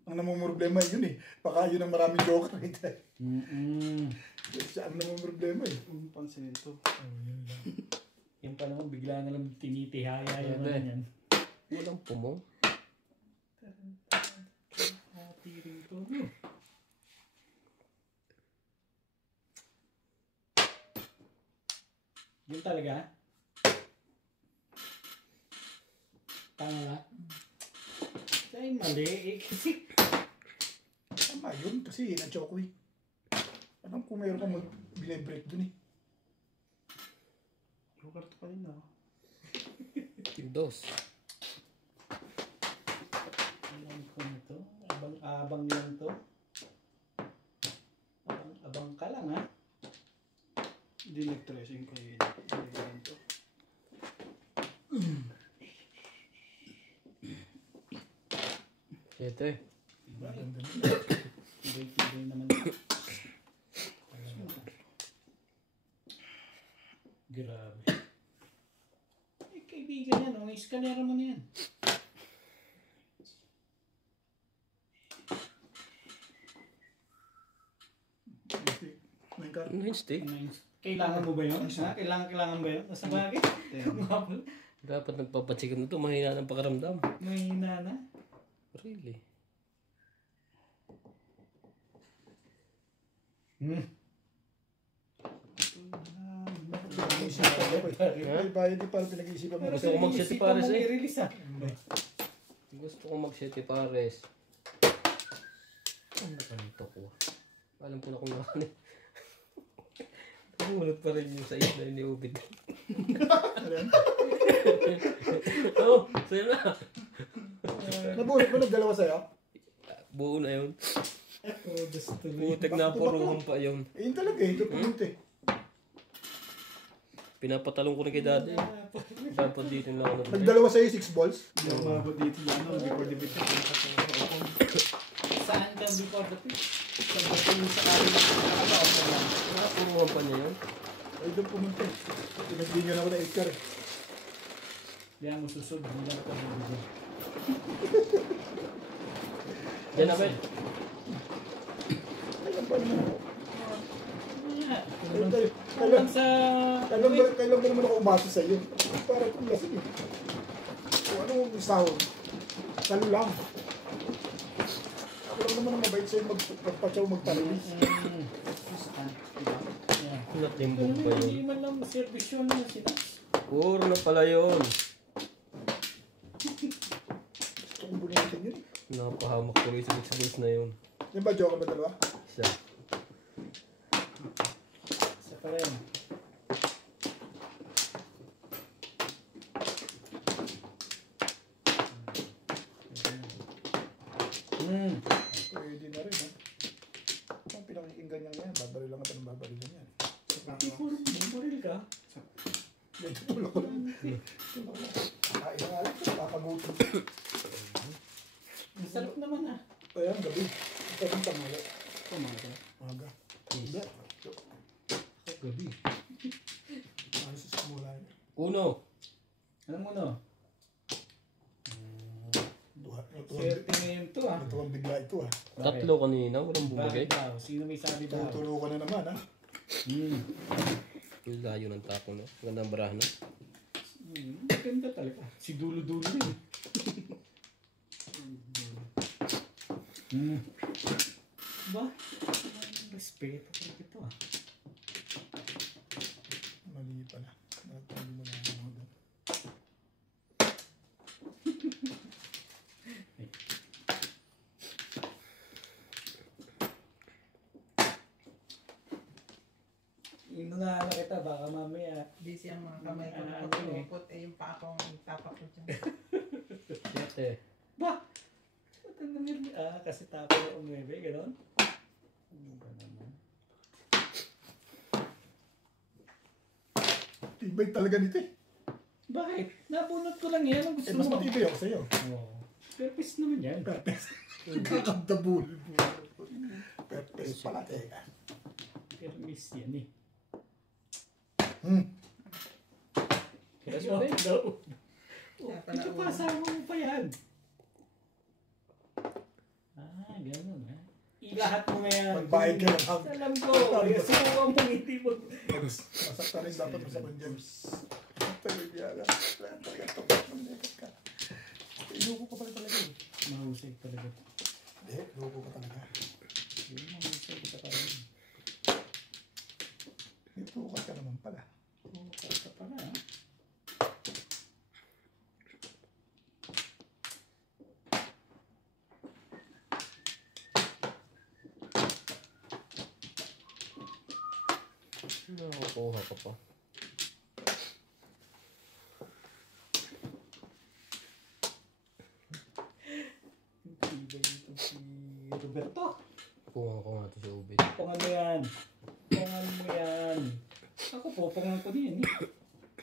Ang namumroblema yun eh. Baka yun ang maraming joker ito eh. Siya ang namumroblema eh. Ang pansin ito. Yung pa naman bigla na lang tinitihaya yung ano Pwede. yan. Walang pumong. Hati rito. Yun talaga? Tama ba? Ay, mali eh. Kasi Tama yun kasi na-choke eh. Alam ko mayroon kang mag-break dun eh. Joker to pa rin ah. Dos. alam ko nito. Abang-abang lang to. Abang ka lang ha. Hindi nag-tracing ko yun. Hindi to. Ito eh. Maganda na. Tibay-tibay naman. Grabe. Eh, kaibigan yan. Ang iskalera mo na yan. May card. Nice day. Kailangan mo ba yun? Ha? Kailangan ba yun? Nasa bagay? Dapat nagpapatsikan na ito. Mahina ng pakaramdam. Mahina na. Really? Pinag-iisipan ko eh. May bayad din para pinag-iisipan mo. Gusto ko mag-7 pares eh. I-release ha. Gusto ko mag-7 pares. Ano ba nito ko? Alam ko na kung naman eh. Namunod pa rin yung sa isla ni Ubid. Ano yan? Sa'yo na. Nabunot mo na dalawa sa'yo? Buo na yun. Oh, gusto tuloy. Putik na puruhan pa yun. Eh, yun talaga eh. Ito punot eh. Pinapatalong ko na kay daddy. Dapat dito lang ako. Nagdalawa sa'yo 6 balls? Hindi ako mabot dito na ano, before the bit. Saan ka before the pitch? Sa bato yung sa karin na Puruhan pa niya yun. Ay, doon pumunta eh. Pinasbingan ako na 8 car eh. Kaya mo susod, hindi lang ka bibigyan. Diyan na, Ben. Ay, ang pala naman ako. Kulang sa... Kailan ba naman ako umasa sa'yo? Para kung lasing eh. Kung anong sahod? Salo lang. Ako lang naman ang mabait sa'yo magpatsaw magpalilis. Natimbog pa yun. Hindi man lang servisyon na sila. Puro na pala yun. Gusto kong bunitin yun eh. Nakapahamak ko rin sa mix na yun. Yan ba, joke ba dalawa? Isa. Isa pa rin. Pwede na rin ha. Ang pinakikinggan niya ngayon, babaril lang ito ng babaril lang yan. Bumburil ka? Wala ko lang. Kain na nga lang, papagutin. Ang sarap naman ah. Ayan, gabi. Ito rin tamala. Kumaga. Maga. Yes. Gabi. Ayos sa simula niya. Uno. Anong ano? Natuwang Swerte ngayon to ah. bigla ito ha. Tatlo kanina. Walang bumagay. Bakit daw? Sino may sabi daw? Tutulo ka na naman ha. Yung layo ng tapo no. Gandang barahan no. Ganda talaga. Si dulo-dulo rin. Ba? Respeto talaga ito ah. Mali pala. Hindi mo na ano doon. Inunahan na kita, baka mamaya. Busy ang mga kamay ko na Ano eh. pagpupot. Eh, yung pa akong tapak ko dyan. Siyete. Ba? Ba't ang nangyari? Kasi tapo na umebe, gano'n? Ano ba naman? Tibay talaga nito eh. Bakit? Nabunot ko lang yan. Ang gusto Eh, mas mo. matibay ako sa'yo. Oo. Purpose naman yan. Purpose. Kakabdabul. Purpose pala teka. Purpose yan eh. Yes, Ano Ben. daw? Kaya pala Ito pa, ulo. asawa mo pa yan. Ganun ha. Ilahat mo na yan. Magbayad ka ng hang. Alam ko. Subukan mo hindi mo. Masakta rin dapat sa James. Talaga. Talaga tapos ng nekat ka. Inuko ka pala talaga eh. Mahusay talaga. Hindi, inuko ka talaga. Yun, mahusay ka pa rin. Inuko ka naman pala. Oo, kasa pa na ha. Nakukuha ka pa. Iba dito si Roberto. Kuha ko nga ito sa ubit. Pungan mo yan. Pungan mo yan. Ako po, pungan ko din eh.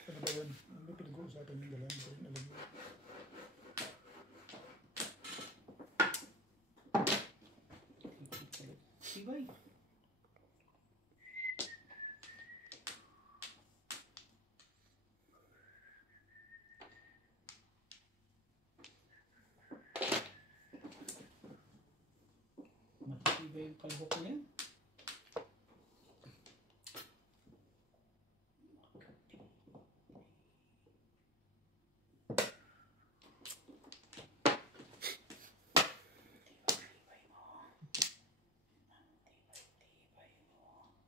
Ano ba yun? Ano ba pinag-uusapan yung dalawa? Hindi ko rin alam yun. Sibay. Matibay yung kalbok niya.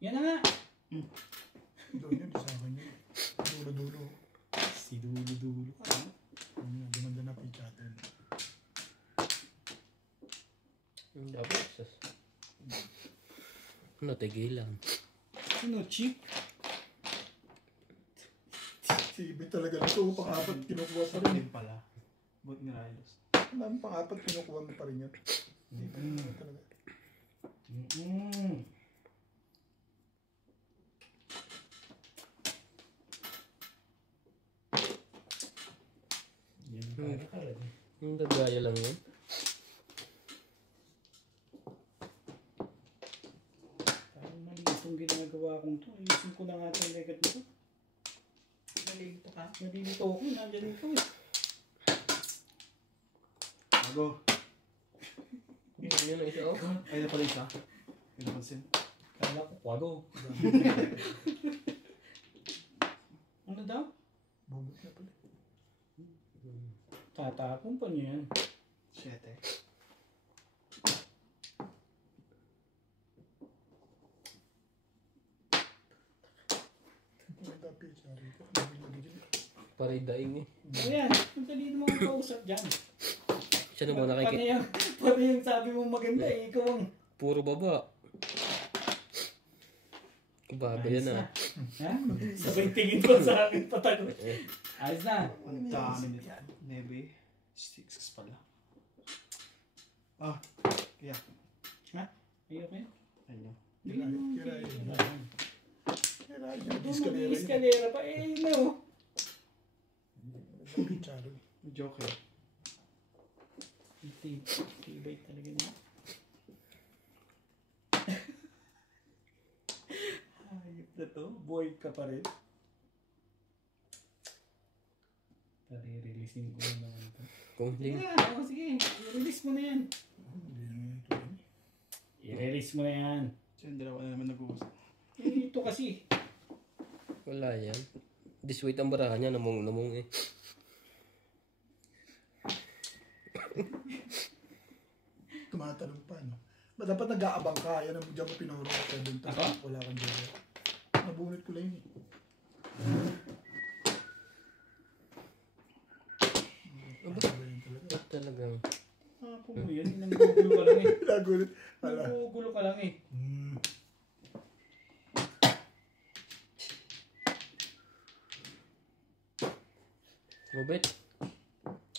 Yan na nga. Doon yun, sa akin yun. Dulo-dulo. Si dulo-dulo ka. Dumanda na pitch atin. Dapat sas. Natigilan. Ano, cheap? Si Ibe talaga ito. Pang-apat kinukuha pa rin eh. pala. Buti ni Rylos. Ang dami pang-apat, pinukuha mo pa rin yun. Hindi pa rin naman talaga. Yan para talaga. Yung gagaya lang yun. Parang mali itong ginagawa kong to. Ayusin ko na nga itong legat nito. Nalilito ka. Nalilito ako, nandyan ito eh. Bago. Yun ang isa oh. Ay, na pala isa. May napansin. Kala ko, kwago. Ano daw? Bumot na pala. Tatapon pa niya yan. 7. Ang tapi, sorry ko. Lagi dyan. Paray daing eh. Ayan, ang dali mo ang kausap dyan. Siya na ba nakikita? Paano yung sabi mong maganda eh, ikaw ang... Puro baba. Kababa yan ah. Ha? Sabay tingin ko sa akin patago. Ayos na. Ang dami nito. 9. 6 pala. Ah, kaya. Ayoko yun. Ayun. Kirahin. Doon Escalera yun. mag-escalera pa eh, no. Charo. Joke eh. Tibay talaga niya. Hayop na to. Boy ka pa rin. Pare-releasein ko na naman ito. Kung Sige hindi. na, sige. I-release mo na yan. I-release mo na yan. So yung dalawa na naman nag-uusap. Eh, ito kasi. Wala yan. This weight ang barahan niya. Namong eh. Tumatalong pa, no? Dapat nag-aabang ka. Yan ang dyan mo pinuro ka. Ako? Wala kang dyan. Nabunot ko lang yun eh. Talagang. Kung mo yan, nanggugulo ka lang eh. Nagulit. Wala. Nanggugulo ka lang eh. Robert.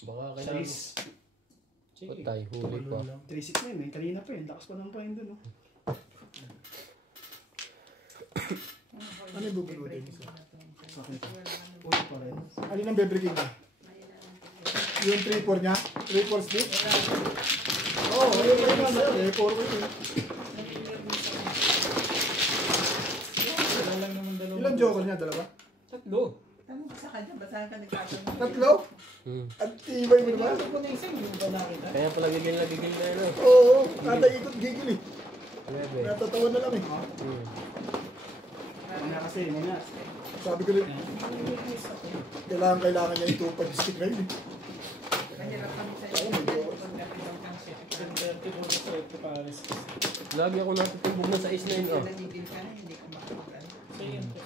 Baka kailangan. Size. Sige. Patay. Huli pa. 3-6 na yun eh. Kanina pa yun. Lakas pa naman pa yun dun. Oh. Ano yung bubunutin mo? Sa akin ito. Puto pa rin. Alin ang bebreaking ka? Yung 3-4 niya? 3-4 split? Oo, ayun pa yun naman. 3-4 ko yun. Wala lang naman dalawa. Ilang joker niya? Dalawa? Tatlo. Tanong ka sa kanya, basahan ka nagtatanong. Tatlo? Ang tibay mo naman. Ito ko na isa, yung ba nakita? Kaya pala gigil na yan oh. Oo, kada ikot gigil eh. Grabe. Natatawa na lang eh. Mamaya kasi, mamaya. Sabi ko rin, kailangan niya yung 2-5 stick na yun eh. Mahirap kami sa'yo. Oo, may joker. Lagi ako natutubog na sa is-9 oh. Nagigil ka na, hindi ka makakagano.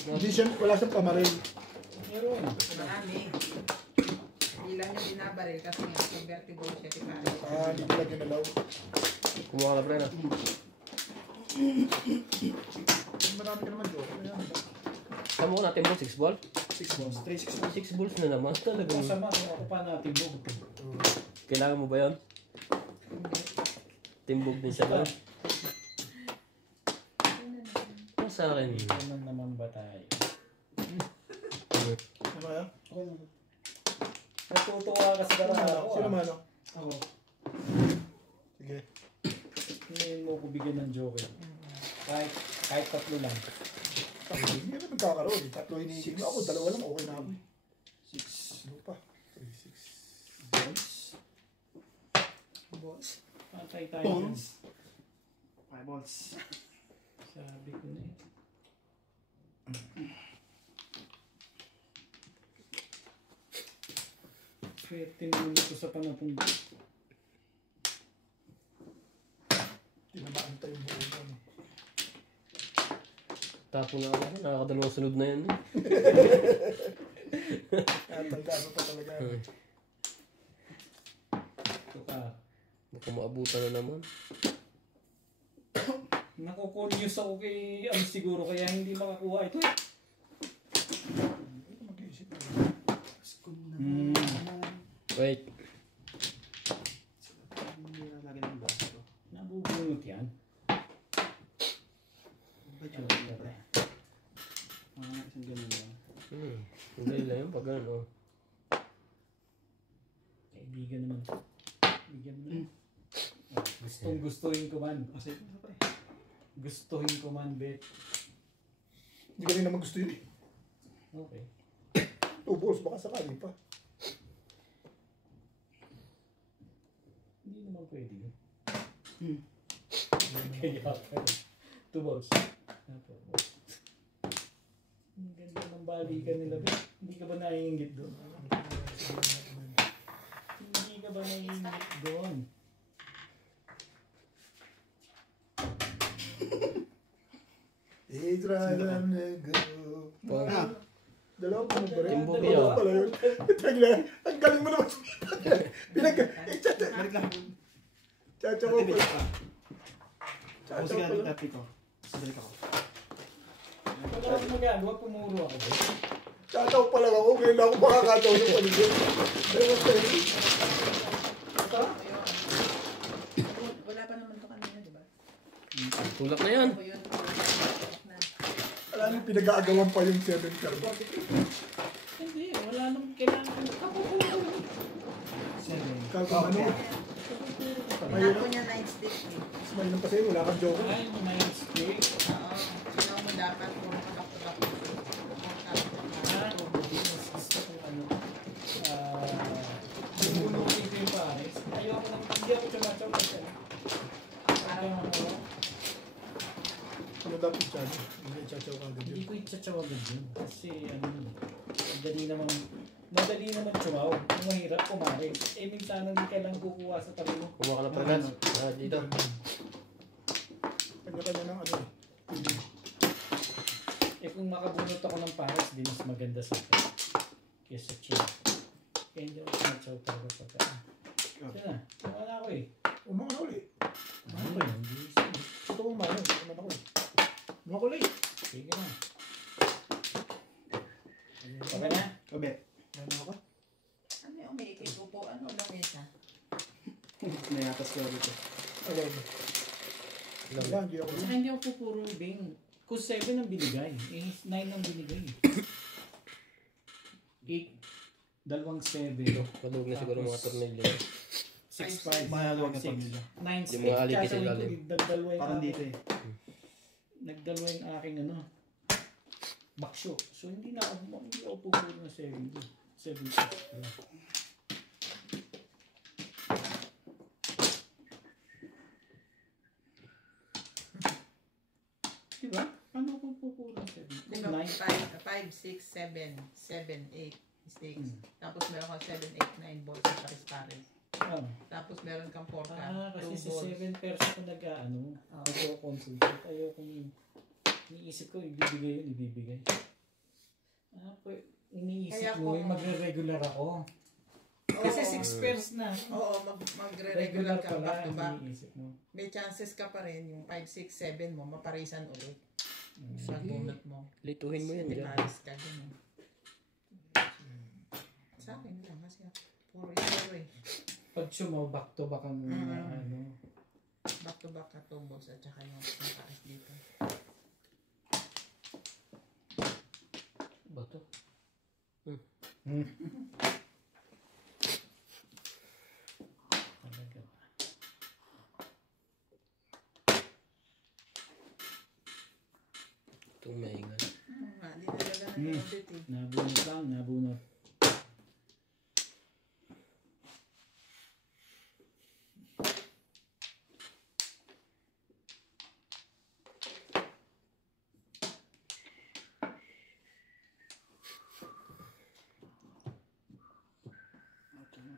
Hindi siya, wala siyang pamaril. Meron. Marami. Hindi lang niya binabaril kasi nga convertible siya si Karen. Hindi ko lang ginalaw. Kumuha ka pre na. Marami ka naman joker. Saan mo natin mo? 6 ball? 6 balls. 3-6 balls. 6 balls na naman. Talagang. Masama kung ako pa natin bug. Kailangan mo ba yun? Timbog din siya lang. Ano sa akin? Ganun naman ba tayo? Ano kaya? Natutuwa ka sa darang ako. Sino mano? Ako. Sige. Hindi mo ko bigyan ng joke. Kahit tatlo lang. Hindi na magkakaroon eh. Tatlo hinihingi mo. Ako, dalawa lang. Okay na ako. 6 Ano pa? 3-6. balls. Balls. Pantay tayo. dun. Balls. 5 balls. Sabi ko na eh. Swerte naman ito sa panapong. Tinamaan tayo yung buong ano. Tapo na ako. Nakakadalawang sunod na yan. Tanda mo pa talaga. Ito ka. Baka maabutan na naman. Nakukunyos ako kay siguro kaya hindi makakuha ito eh. Mag-iisip na. School naman. Wait. Hindi nalagay ng baso. Nabubunot yan. Ba't yun? Isang ganun lang. Hindi lang yun pag ano. Kaibigan naman. Bigyan mo na. Gustuhin ko man. Kasi ito pre. Gustuhin ko man, bet. Hindi ka rin naman gusto yun eh. Okay. Ubos, baka sakali pa. Hindi naman pwede yun. Kaya pa. 2 balls. Ang ganda ng balikan nila, bet. Hindi ka ba naiingit doon? Hindi ka ba naiingit doon? It's right on the go. Dalawa pa mo ba rin? Timbo Dalawa niya. pala yun. Ang galing mo naman. Balik lang. Chacha ko Balik pala. pa. Chacha Sige ko natin pala. tapi ko. Balik ako. Wala akong magagawa, pumuro ako. Bet. Chacha ko pala ako. Ngayon lang ako makakataw ng paligid. Ewan sa'yo. Wala pa naman to kanina, di ba? Tulak na yan. Ako yun. Alam mo, pinag-aagawan pa yung 7 card. Hindi, wala nang kailangan. Kalkamano. Pinako niya 9 stick eh. Mas mainam pa sa'yo. Wala kang joke. Ay, may stick. Oo. Sino mo dapat kung makakapag Gusto kong ano, bubulutin ko yung pares. Ayoko nang, hindi ako chumachaw kasi parang ako, Ano dapat chacha? Hindi chacha ko agad hindi yun. ko itsachaw agad yun. Kasi ano, madali naman chumaw. Ang mahirap kumares. Eh, minsan hindi ka lang kukuha sa tabi mo. Kumuha ka ng pergas. Dito. Kanya-kanya ng ano. Eh, kung makabunot ako ng pares, di mas maganda sa akin. Kesa chill. Kaya hindi ako chumachaw talaga pagka. Sige na, kuha na ako eh. Umaka na ulit. Ano ba yun? Ito kong mano. Umaka ako eh. Umaka ulit. Sige na. Okay na? Kabet. Ano ako? Ano yung umiikip ko po? Ano lang isa? Nayatas ko dito. Alam mo. Wala, hindi ako. Saka hindi ako pupuro bing. Kung 7 ang binigay, eh 9 ang binigay. 8, dalawang 7. Maluwag na siguro mga tornilyo. 6, 5, Mahaluwag na 6, pamilya. 9, Yung mga alipis sa ilalim. Nagdalawa yung Parang dito eh. Nagdalawa yung aking ano, baksyo. So hindi ako pupuro ng 7. 7, 6. Diba? Ano ko pupuro ng 7? Di ba? 9. 5, 6, 7, 7, 8 sticks. Tapos meron kang 7, 8, 9 balls sa pares-pares. Oh. Tapos meron kang 4 Kasi 2 si balls. 7 person ko nag-ano, nag-consultate. Ayokong iniisip ko, ibibigay yun, ibibigay. Iniisip Kaya mo, kung- magre-regular ako. Oo. Kasi 6 pairs na. Oo, magre-regular ka back to back. iniisip mo. May chances ka pa rin yung 5, 6, 7 mo, maparisan ulit. Sa Sige. bunot mo. Lituhin mo yan Hindi dyan. pares ka din. Sa akin lang kasi puro ito eh. Pag sumaw, back to back ang ano. Back to back ka tumbos at saka yung pares dito. Ba to? Talaga. Itong maingan. Di talaga nag-audit eh. Nabunot lang, nabunot.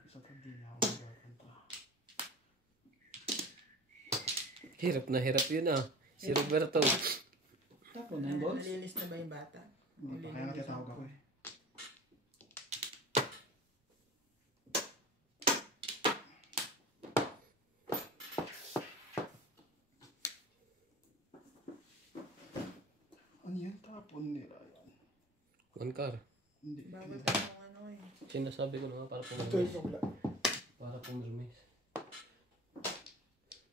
Isa pa din ako magkapunta. Hirap na hirap yun ah. Si Roberto. Tapos, 9 balls? Nalilis na ba yung bata? Kaya nga tatawag ako eh. Ano yan? Tapon nila yan. One car. Hindi. Bawal ka ng ano eh. Sinasabi ko na nga para Ito pumirmis. yung kabila. Para pumirmis.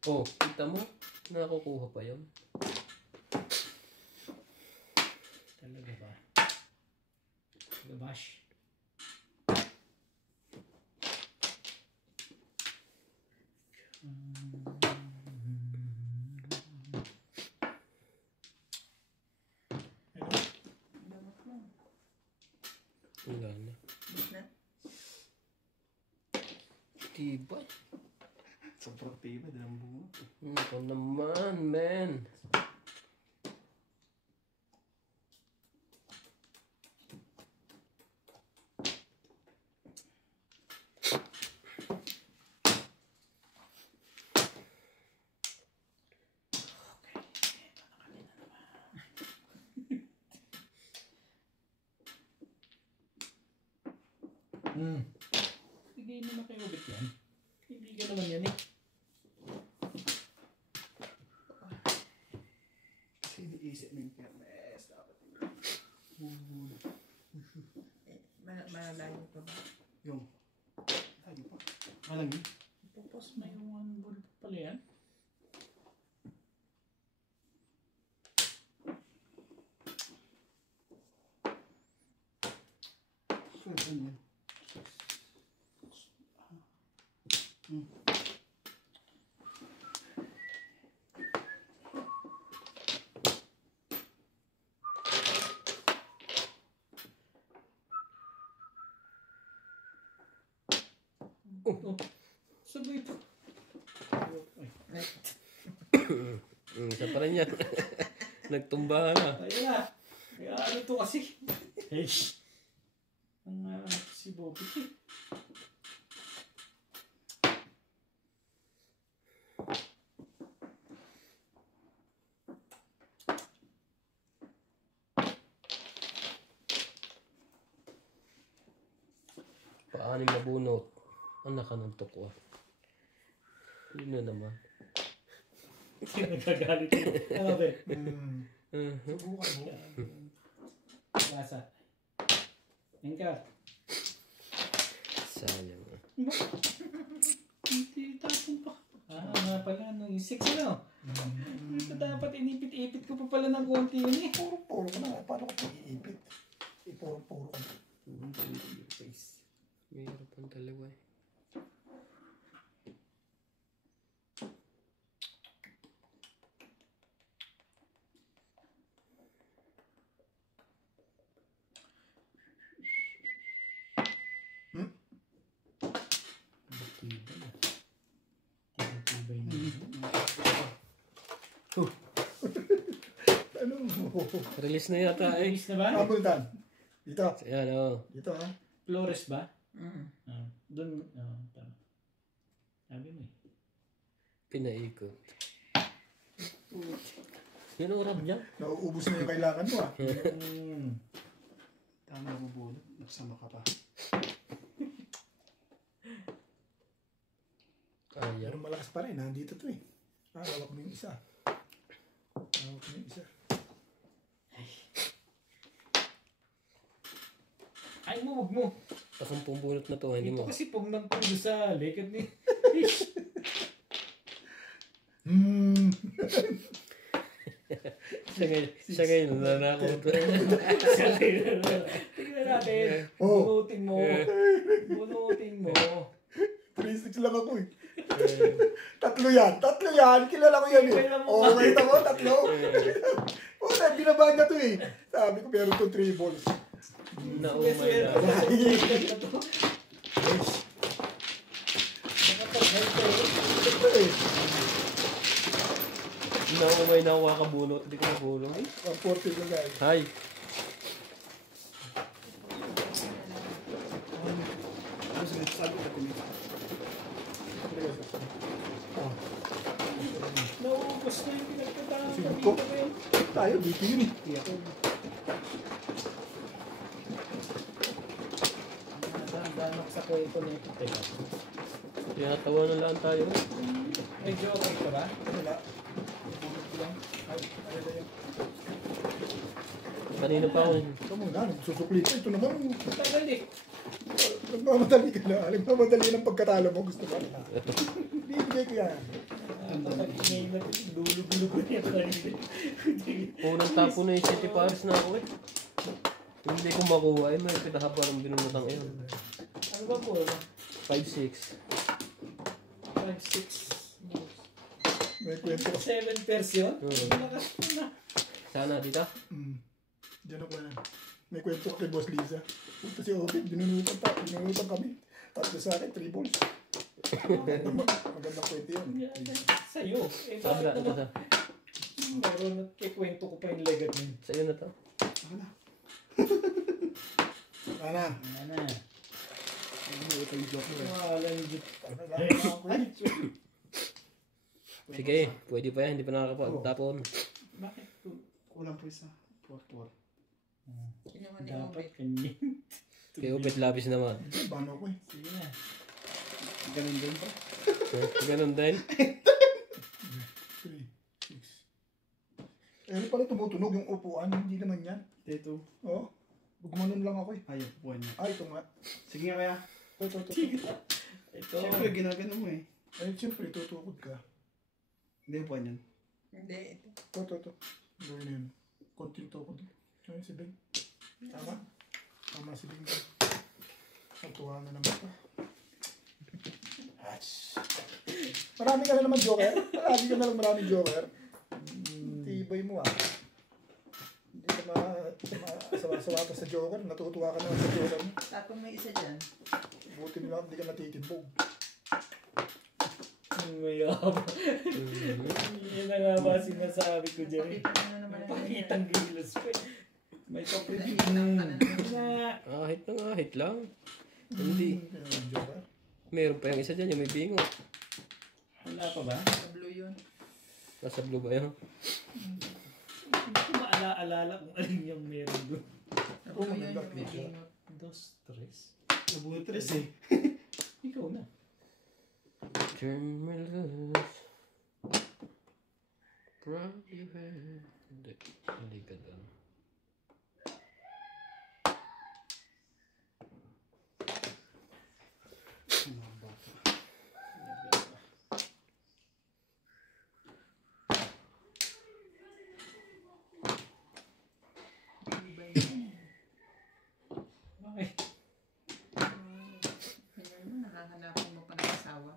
Oh, kita mo? Nakukuha pa yun. Talaga ba? Gabash. Ano? Damot mo. Wala na. Bit na. Tibay. Sobrang tibay, dalang bunga. Ito naman, man. Bigay mo na kayo ulit yan. Hindi ka naman yan eh. Kasi iniisip mo yung kermes. Dapat Malalayo pa ba? yung... Lagi pa. Malang yun. Tapos may one ball pala yan. Saan yan? Sabay ito. Ay, Isa pa rin yan. Nagtumbahan na. ayun na. Kaya ano to kasi? Hey. Ang si Bobby eh. Paanim na bunot. Anak ka ng tukwa. Yun na naman. Hindi nagagalit yun. Ano ba? Subukan mo. Lasa. Yan ka. Sayang. Hindi tapon pa. Nga pala. Nung 6 ano? Ito dapat inipit-ipit ko pa pala ng konti yun eh. Puro-puro ka na. Paano ko iipit? Puro-puro ka na. Mayroon pang dalawa eh. Tibay na. Ano mo? Release na yata eh. Ayos na ba? Hamilton. Dito. Ayan oh. Dito ha. Flores ba? Mm. Doon. Tama. Sabi mo eh. Pinaikot. Yun ang rab niya. Nauubos na yung kailangan mo ah. Tama bubulot. Nagsama ka pa. Ayan. Pero malakas pa rin. Nandito to eh. Hawak mo yung isa. Hawak mo yung isa. Ay mo, wag mo. 10 bunot na to. Hindi Ito mo. kasi pag nagpundo sa likod ni... Siya ngayon nanakot. Tingnan natin. Oh. Bunutin mo. Bunutin mo. 3-6 lang ako eh. Tatlo yan. Kilala ko yan eh. Oh, wait ako, tatlo. Oh, binabahan niya to eh. Sabi ko, meron to 3 balls. Naumay na. Naumay na ako kakabunot. Hindi ko nabunot. 140 ko guys. Hi. Sabi ka tumita. Naubos na yung pinagkatahan. Cinco. Tayo, dito yun eh. Dahan-dahan ako sa kwento na ito. Teka. Tinatawa na lang tayo. Medyo okay ka ba? Wala. Bulot ko lang. Ay, ano na yun? Kanina pa ako. Ito muna, nagsusukli ko. Ito naman, Tagal eh. nagmamadali ka na. Nagmamadali ng pagkatalo mo. Gusto mo na. Ito. Bibigay ko yan. Ngayon na lulog-lulog ko niya kanina. Unang tapo na yung City Paris na ako eh. Hindi ko makuha eh. May pitahaba ng binunotang iyon. Ano ba po? 5-6. 5-6. May kwento ko. 7 version? Hmm. Malakas po na. Sana dito. Diyan ako na. May kwento ko kay Boss Liza. Punta si Obed, binunutan kami. Tatlo sa akin, 3 balls. Magandang kwento yun. Sa'yo. Eh, Sabra, bakit ito naman? sa. Meron at kikwento ko pa yung legat niya. Sa'yo na to. Ana. Ano na? Ito yung joke mo. Malanggit. Sige, pwede pa yan. Hindi pa nakakapag-tapon. Bakit po? Kulang po isa. 4-4. Kinuha ni Dapat Obet. kanya. Kaya upit labis naman. Bano ko eh. Sige na. Ganun din po. Ganun din. 3, 6. Eh, pala tumutunog yung upuan. Hindi naman yan. Dito. Oh. Gumanon lang ako eh. Ayaw, buwan niya. Ay, ito nga. Sige nga kaya. Ito. Ito. Siyempre, ginagano mo eh. Ay, siyempre, tutukod ka. Hindi, buwan yan. Hindi. Ito. Gawin na yun. Konting tukod. Ayun si Bing. Tama? Tama si Bing. Natuwa na naman ito. Marami ka na naman joker. Maraming joker. Tibay mo ah. Hindi ka sawa-sawa ka sa joker. Natutuwa ka naman sa joker mo. Tapos may isa dyan. Buti mo lang, hindi ka natitibog. Mayabang. Yan na nga ba sinasabi ko dyan. Pakita mo na naman ang Pakitang gilas ko eh. May papredict Nahihitang ka na naman. na. Ahit lang. Hindi. Joker. Meron pa yung isa dyan, yung may bingo. Wala pa ba? Sa blue yun. Nasa blue ba yun? Hindi ko maala-alala kung alin yung meron doon. Sa blue yun yung may bingot. 2-3. Nabuno 3 eh. Ikaw na. Turn me loose. Probably where. Hindi ka doon. Bakit? Nakahanapan mo pa ng asawa.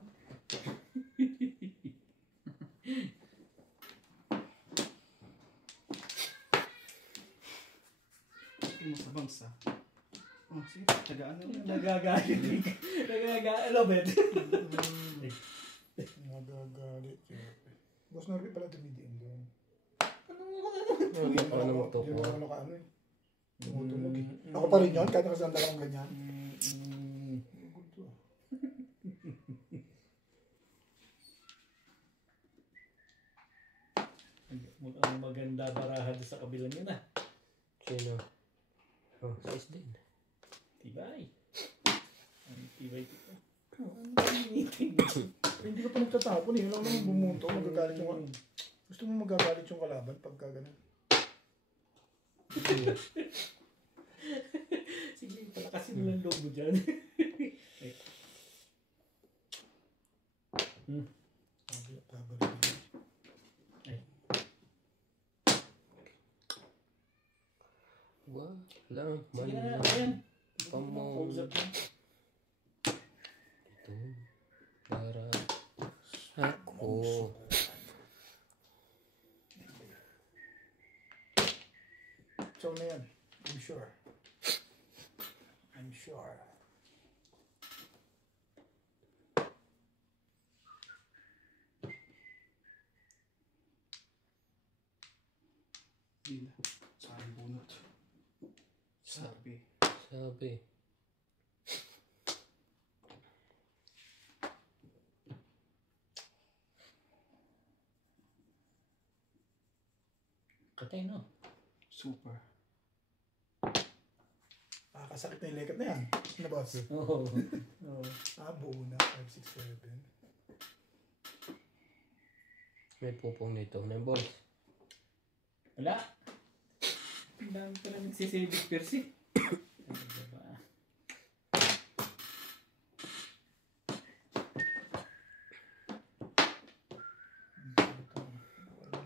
Tingin mo sa bangs ah. Oh, sige. Tagaan na lang. Nagagalit. Nagagalit. Nagagalit. Boss Norby pala dumidiin doon. Ano mo to? Hindi mo ano ka ano eh. Tumutunog eh. Ako pa rin yun, kahit nakasandal akong ganyan. Good to ah. Mukhang maganda barahan sa kabilang yun ah. Sino? Oh, size din. Tibay. Ang tibay dito. Hindi ka pa nagtatapon eh. Wala naman bumunto. Magagalit yung... Gusto mo magagalit yung kalaban pagka ganun. Sige, palakasin mo lang loob mo dyan. Wala. Sige na, ayan. Pamong. Kausap mo. Ito. Para ako. So na yan. I'm sure. I'm sure. Hindi na. Saan bunot? Sabi. Sabi. Katay no? Super. Kasakit na yung lekat na yan. Ano boss? Oo. Buo na. 5, 6, 7. May pupong dito. Nine balls. Wala. Dami ka na nagsisibig persi. Ay, diba?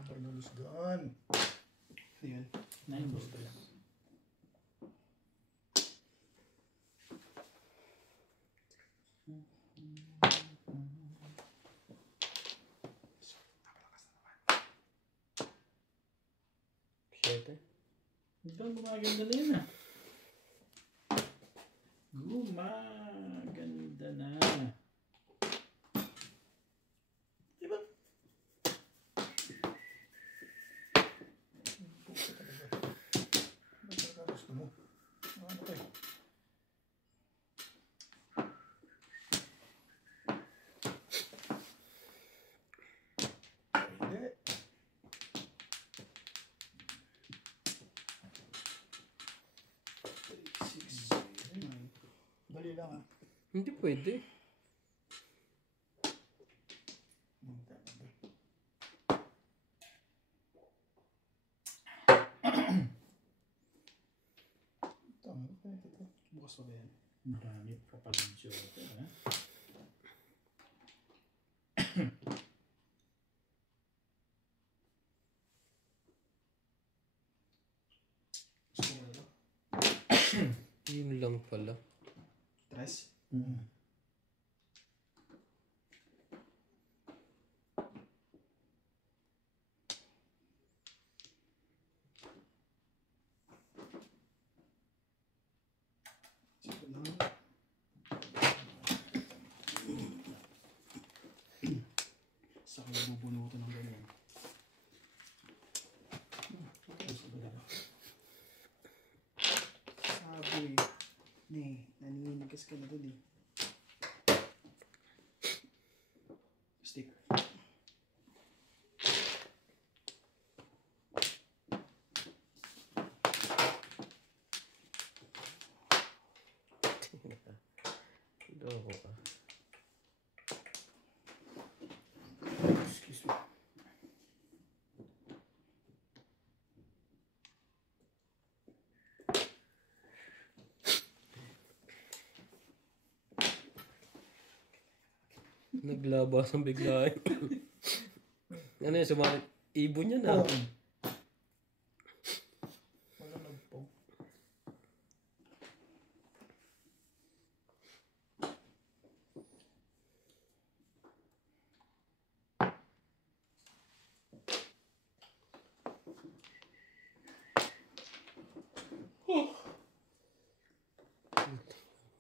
Panulusgan. Ayan. 9 balls pala. Siyete. Ito, gumaganda na yun ah. Gumaganda na. Diba? Ano talaga gusto mo? Ano kayo? Hindi. Dali lang ah. Hindi pwede. Bukas pa ba yan? Marami pa palang joker ha. Score. Yun lang pala. Tres. Sige lang. Saka bubunutan ng ganyan. Sabi, naninigas ka na dun eh. Stick. Loko ka. Excuse me. Naglabas ang biglaan. Ano yun, sumakit? Ibon niya na. Oo. Wala nagpo.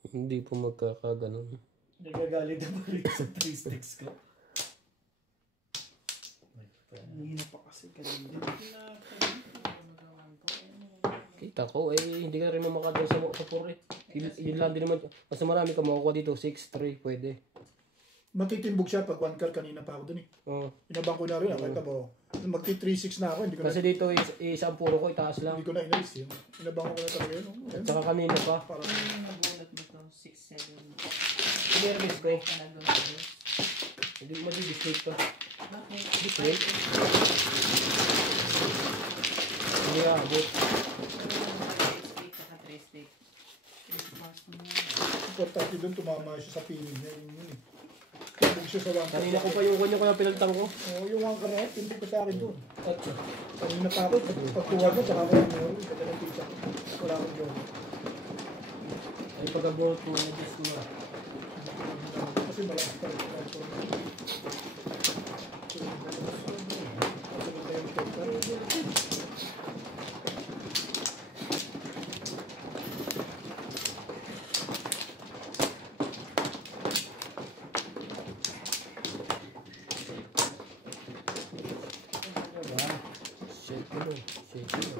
Hindi po magkakaganon. Nagagalit na ba rin sa 3 sticks ko? Hindi na pa kasi kanina. Kita ko hindi ka rin makadal sa 4 eh. Yun lang din naman. Mas marami ka makukuha dito. 6-3 pwede. Matitimbog siya pag 1 card kanina pa ako dun eh. Oo. Inabang ko na rin. Kahit mo, magti-3-6 na ako. Hindi ko na, Kasi dito isang puro ko itaas lang. hindi ko na inalis yun. Inabang ko na talaga yun. At saka kanina pa. Parang Nabunot mo to, 6, 7. Hindi rin ko. Ka na doon sa dos. Hindi mo di-disclate to. Bakit? Disclate? Hindi abot. 3 saka 3 stick. importante doon tumama siya sa pinig niya. Yun eh. Timbog siya sa 1 card. Kanina ko pa yung kanya kaya pinagtang ko. Oo, yung 1 card na yun, timbog ko sa akin doon. At Kanina pa ako, pagkuha mo, tsaka ako yung meron. Ganda ng pizza. Wala akong joke. ay pag-abot mo na just mo. Kasi malakas pa rin. Shake mo. Shake mo.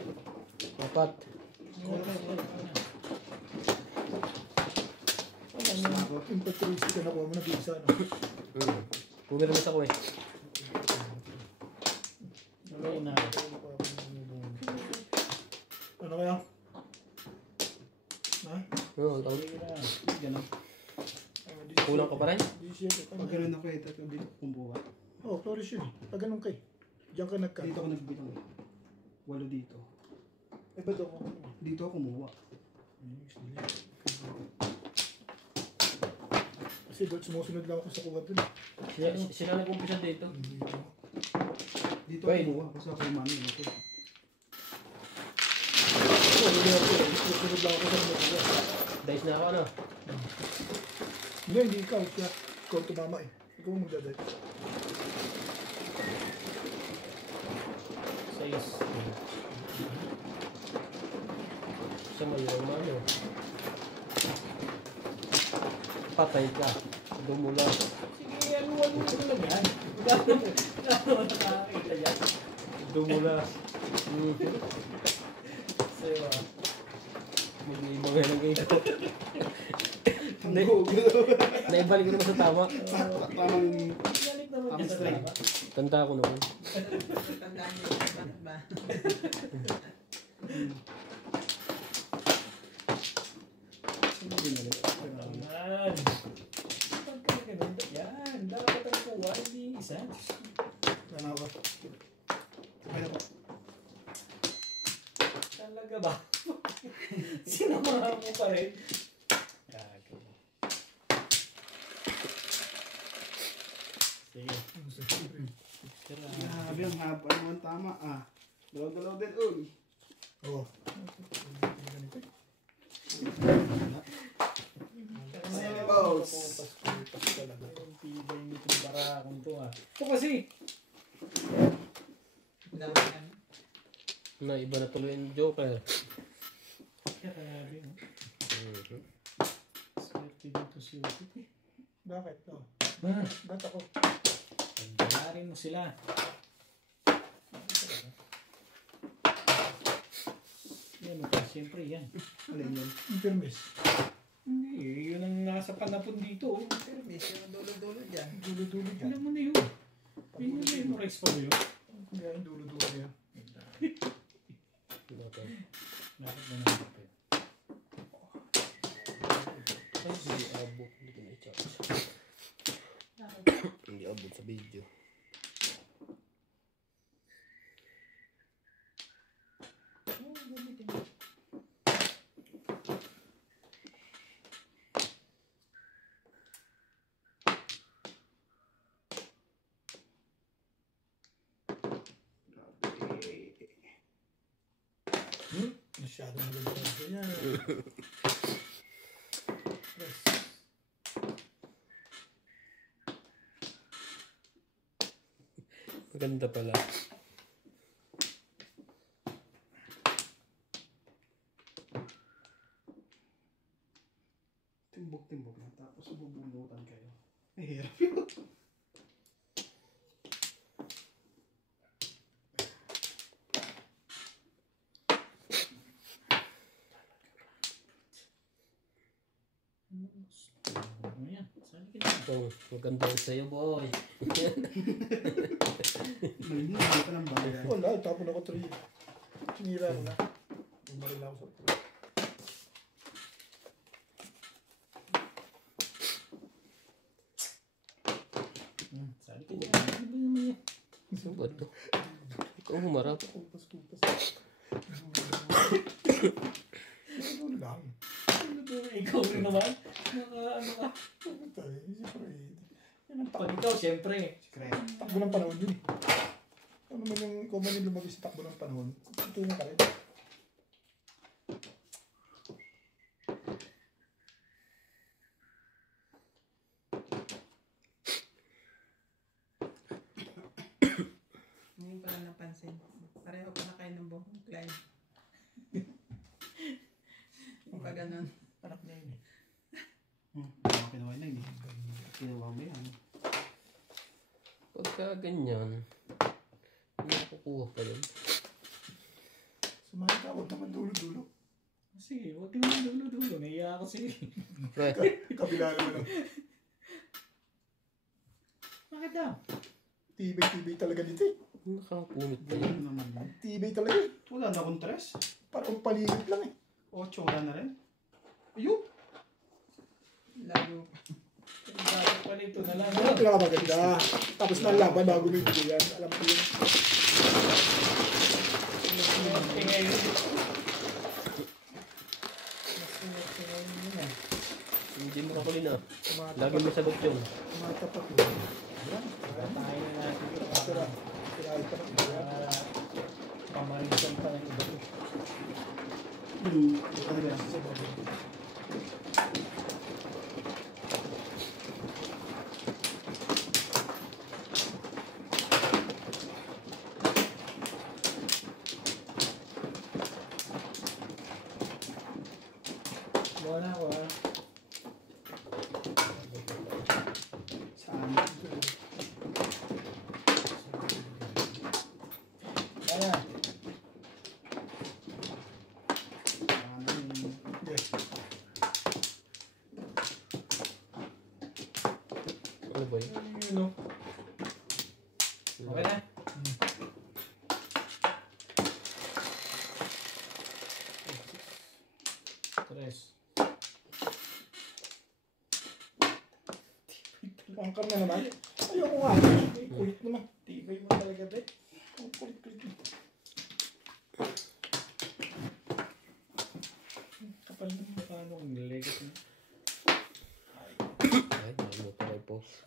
Dapat. Yung patristic na nakuha mo na bisa. Pumira mo sa ko eh. Gawin na. Ano kaya? Ha? Oo, tawag. Ganun. Kulang ka pa rin? Pag ganun ako eh, tatlo dito kumuha. Oh, Flores yun. Pag ganun kay. Diyan ka nagka. Dito ako nagbilang eh. 8 dito. Eh, ba't ako? Dito ako kumuha. Kasi doon sumusunod lang ako sa kuha dun. Sila nag-umpisa dito. Dito ako Wait. kumuha kasi ako yung mami. Okay. Sumusunod lang ako sa kuha. Dice na ako, ano? Hindi ikaw. Kaya ikaw tumama eh. Ikaw mo magdaday. 6. Sa mayroon na, ano? Patay ka. Dumula. Sige, ano na talaga. Wala nakakita yan. Dumula. Sa'yo Mag-iibang nga lang ito. Naibalik ko naman sa tama. Tamang Galit naman yan sa tama. Tanda ko naman. Tandaan niyo, bakit ba? Ayan. Pagka ganun, yan. Dapat ang kuha, hindi isa. Ano ba? Ano ba? Talaga ba? Sinamahan mo pa rin. Gago. Sige. grabe ang haba naman tama ah. Dalaw-dalaw din uy. Oo. Ang tibay nitong barakong to ah. Ito kasi. Dami yan. Na iba na tuloy yung Joker. Grabe. Swerte dito si Utit eh. Bakit? Oh. Ah, Ba't ako? pagdalarin mo sila. Yan, siyempre yan. Alin yun? Intermiss. Hindi, yun ang nasa panapon dito. Oh. Pero miss, yung dulo-dulo dyan. Dulo-dulo dyan. Alam mo na yun. Yun yung memorize pa mo yun. Kaya yung dulo-dulo yan. Okay. Bakit mo nakapit? Ay, hindi abot. Hindi ko na-charge. Hindi abot sa video. Masyado maganda yan. Yes. Maganda pala. Timbok-timbok na tapos bubunutan kayo. Mahirap yun. Ano yan? Saan ka na? Oh, maganda yun sa'yo, boy. May hindi ka ng bayan. Wala, tapon ako 3. Sinira ko na. Bumaril ako sa Saan ka na? Ano ba naman yan? Ano ba ito? Ikaw humarap. kupas-kupas. Dulo lang. Ano ba? Ikaw rin naman? Ano ka? Ano tayo? Siyempre. Yan ang Pag ikaw, siyempre. Secret. takbo ng panahon yun eh. Ano naman yung, kung man yung lumagay sa takbo ng panahon, tutungo ka rin. Ngayon ko lang napansin. Pareho pa na kayo ng buhong Clyde. Yung pa ganun. Anak niya yun eh. Ako kinuha na yun eh. Kinuha mo yan. Pagka ganyan, hindi nakukuha pa yun. Sumahin ka, huwag naman dulo-dulo. Sige, huwag naman dulo-dulo. Naiya ako sige. Pre, Kabila naman lang. Bakit daw? Tibay-tibay talaga dito eh. nakapunit pa Wala yun. naman yan. Tibay talaga eh. Wala na akong tres. Parang paligid lang eh. 8 wala na rin. Ayun. Lalo. Bakit pala ito na lang? Ano pinakamaganda? Tapos na laban bago may video yan. Alam ko yun. Okay ngayon. Hindi mo kakuli na. Tumatapat. Lagi mo sagot yun. Tumatapat yun. Tayo na natin ito. Sira. Sira ito na. Para pamarisan pa ng iba to. Ano ba? Sa bago. Wala ko ah. Saan? Kaya. Yes. Ano ba yun? Ano? Okay na? Tres. Angkar na naman. Ayoko nga. Ay, kulit naman. Tibay mo talaga, be. Ang kulit. Kapal na mukha nung nilegot mo. Ay, dahil mo pala yung post.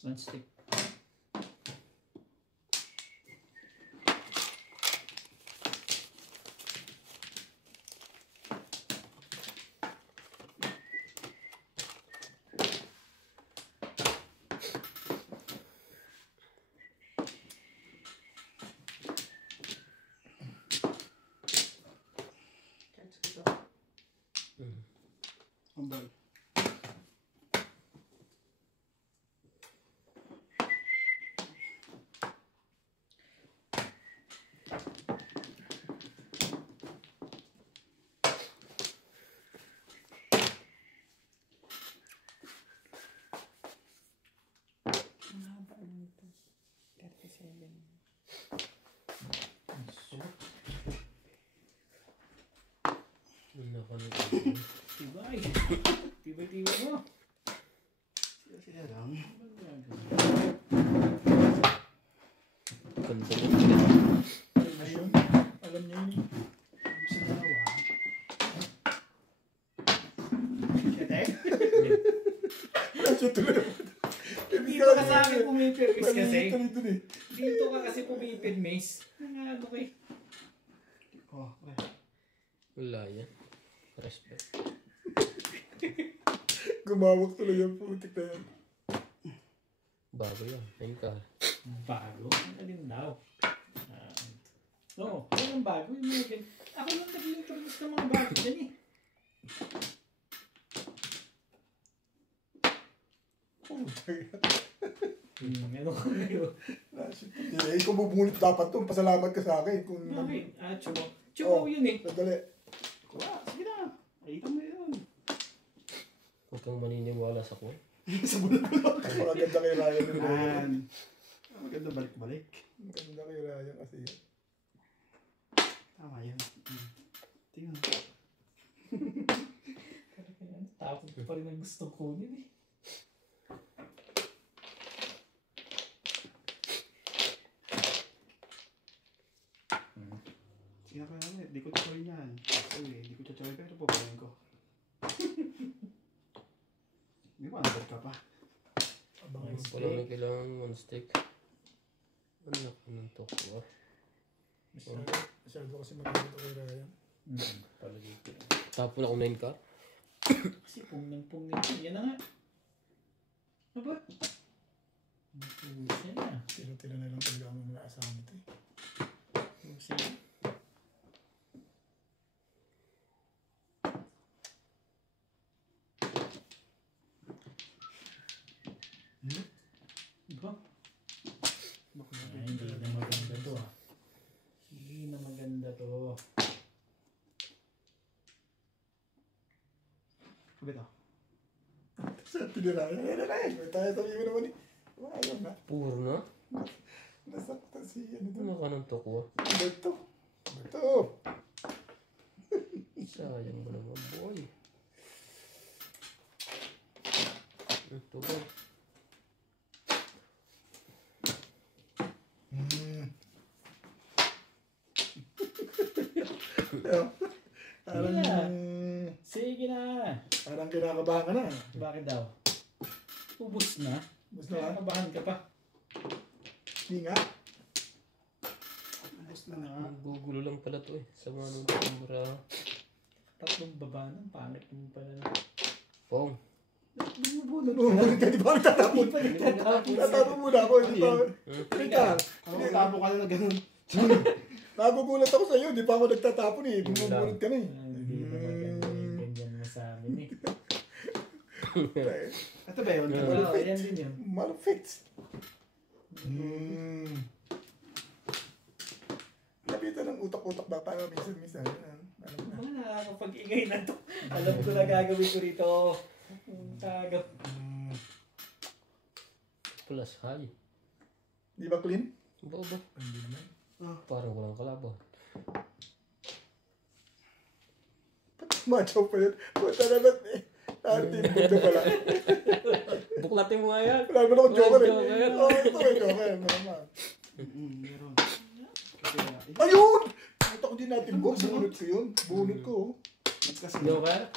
One stick. Ambal. Ano ka nito? Tibay. Tibay mo. Sila lang. Ganda mo. Ayun. Alam niyo yun. Sa dalawa. Siyete? Medyo tuloy. Dito ka sa akin pumipirmis kasi. Tuloy eh. Dito ka kasi pumipirmis. Ano ko eh. Oh, okay. Wala yan. Respect. Gumawak tuloy yung putik na yan. Bago yan. Ayun ka. Bago? Ang alin daw? No, yun ang bago. Yung mga ganyan. Ako lang nag-introduce ng mga bago dyan eh. Ano ko ngayon? Eh, kung bubunit dapat to, pasalamat ka sa akin. Kung Bakit? Chumo. Chumo yun eh. Sandali. Kuha, sige na. Ayun mo yun. Huwag kang maniniwala sa ko. Maganda kay Ryan. Man. Maganda balik-balik. Maganda kay Ryan kasi. Tama yan. Tingnan. Tapos pa rin ang gusto kunin eh. Sige na kaya naman. Di ko tutuloy yan. Uy, di ko tutuloy pero pupunin ko. Di ba nabot ka pa? Abangan mo. Wala na kailangan one stick. Ano ka ng toko ah. Masyado kasi maganda kay Ryan. Palagay ko. Tapon ako 9 ka. Kasi pungning. Yan na nga. Aba? Pusin na. Tira-tira na lang talaga ang mga asahan ito eh. Pusin. Diba? Ay, hindi na maganda to ah. Hindi na maganda to. Sabi ito. Sa pinirayan. Ayan na Ryan. May tayo sabihin mo naman eh. Ayaw na. Puro na. Nasakta si ano Ano doon. ka ng toko ah. Ano to? Sayang mo naman, boy. Ito ba? Parang, Sige na. parang kinakabahan ka na. Bakit daw? Ubus na. Ubus na ba? Nakabahan ka pa. Hindi nga. Ubus na nga. Ang gugulo lang pala to eh. Sa mga nung tumura. Tatlong baba ng pangit mo pala. Pong. Nungulit ka, di ba? Tatapon. Tatapon muna ako. Hindi pa. Teka. Tabo ka na ganun. Nagugulat ako sa iyo. Di pa ako nagtatapon eh. Bumubulit ka na eh. Hindi na maganda yung ganyan mo sa amin eh. Ito ba yun? Oo, yan din yun. Malfits. Lapitan ng utak-utak ba para minsan-minsan. Alam mo na. Mga nakakapag-ingay na to. Alam ko na gagawin ko rito. Tagap. Plus high. Di ba clean? Ba ba? Hindi naman. Parang walang kalaban. Macho pa yun. Punta naman eh. Team build pala. Buklatin mo nga yan. Wala mo na akong joker eh. Joker. Oo, ito may joker. Naman. Meron. Ayun! Nakita ko din natin box. Bunot ko yun. Bunot ko. Kasi Joker?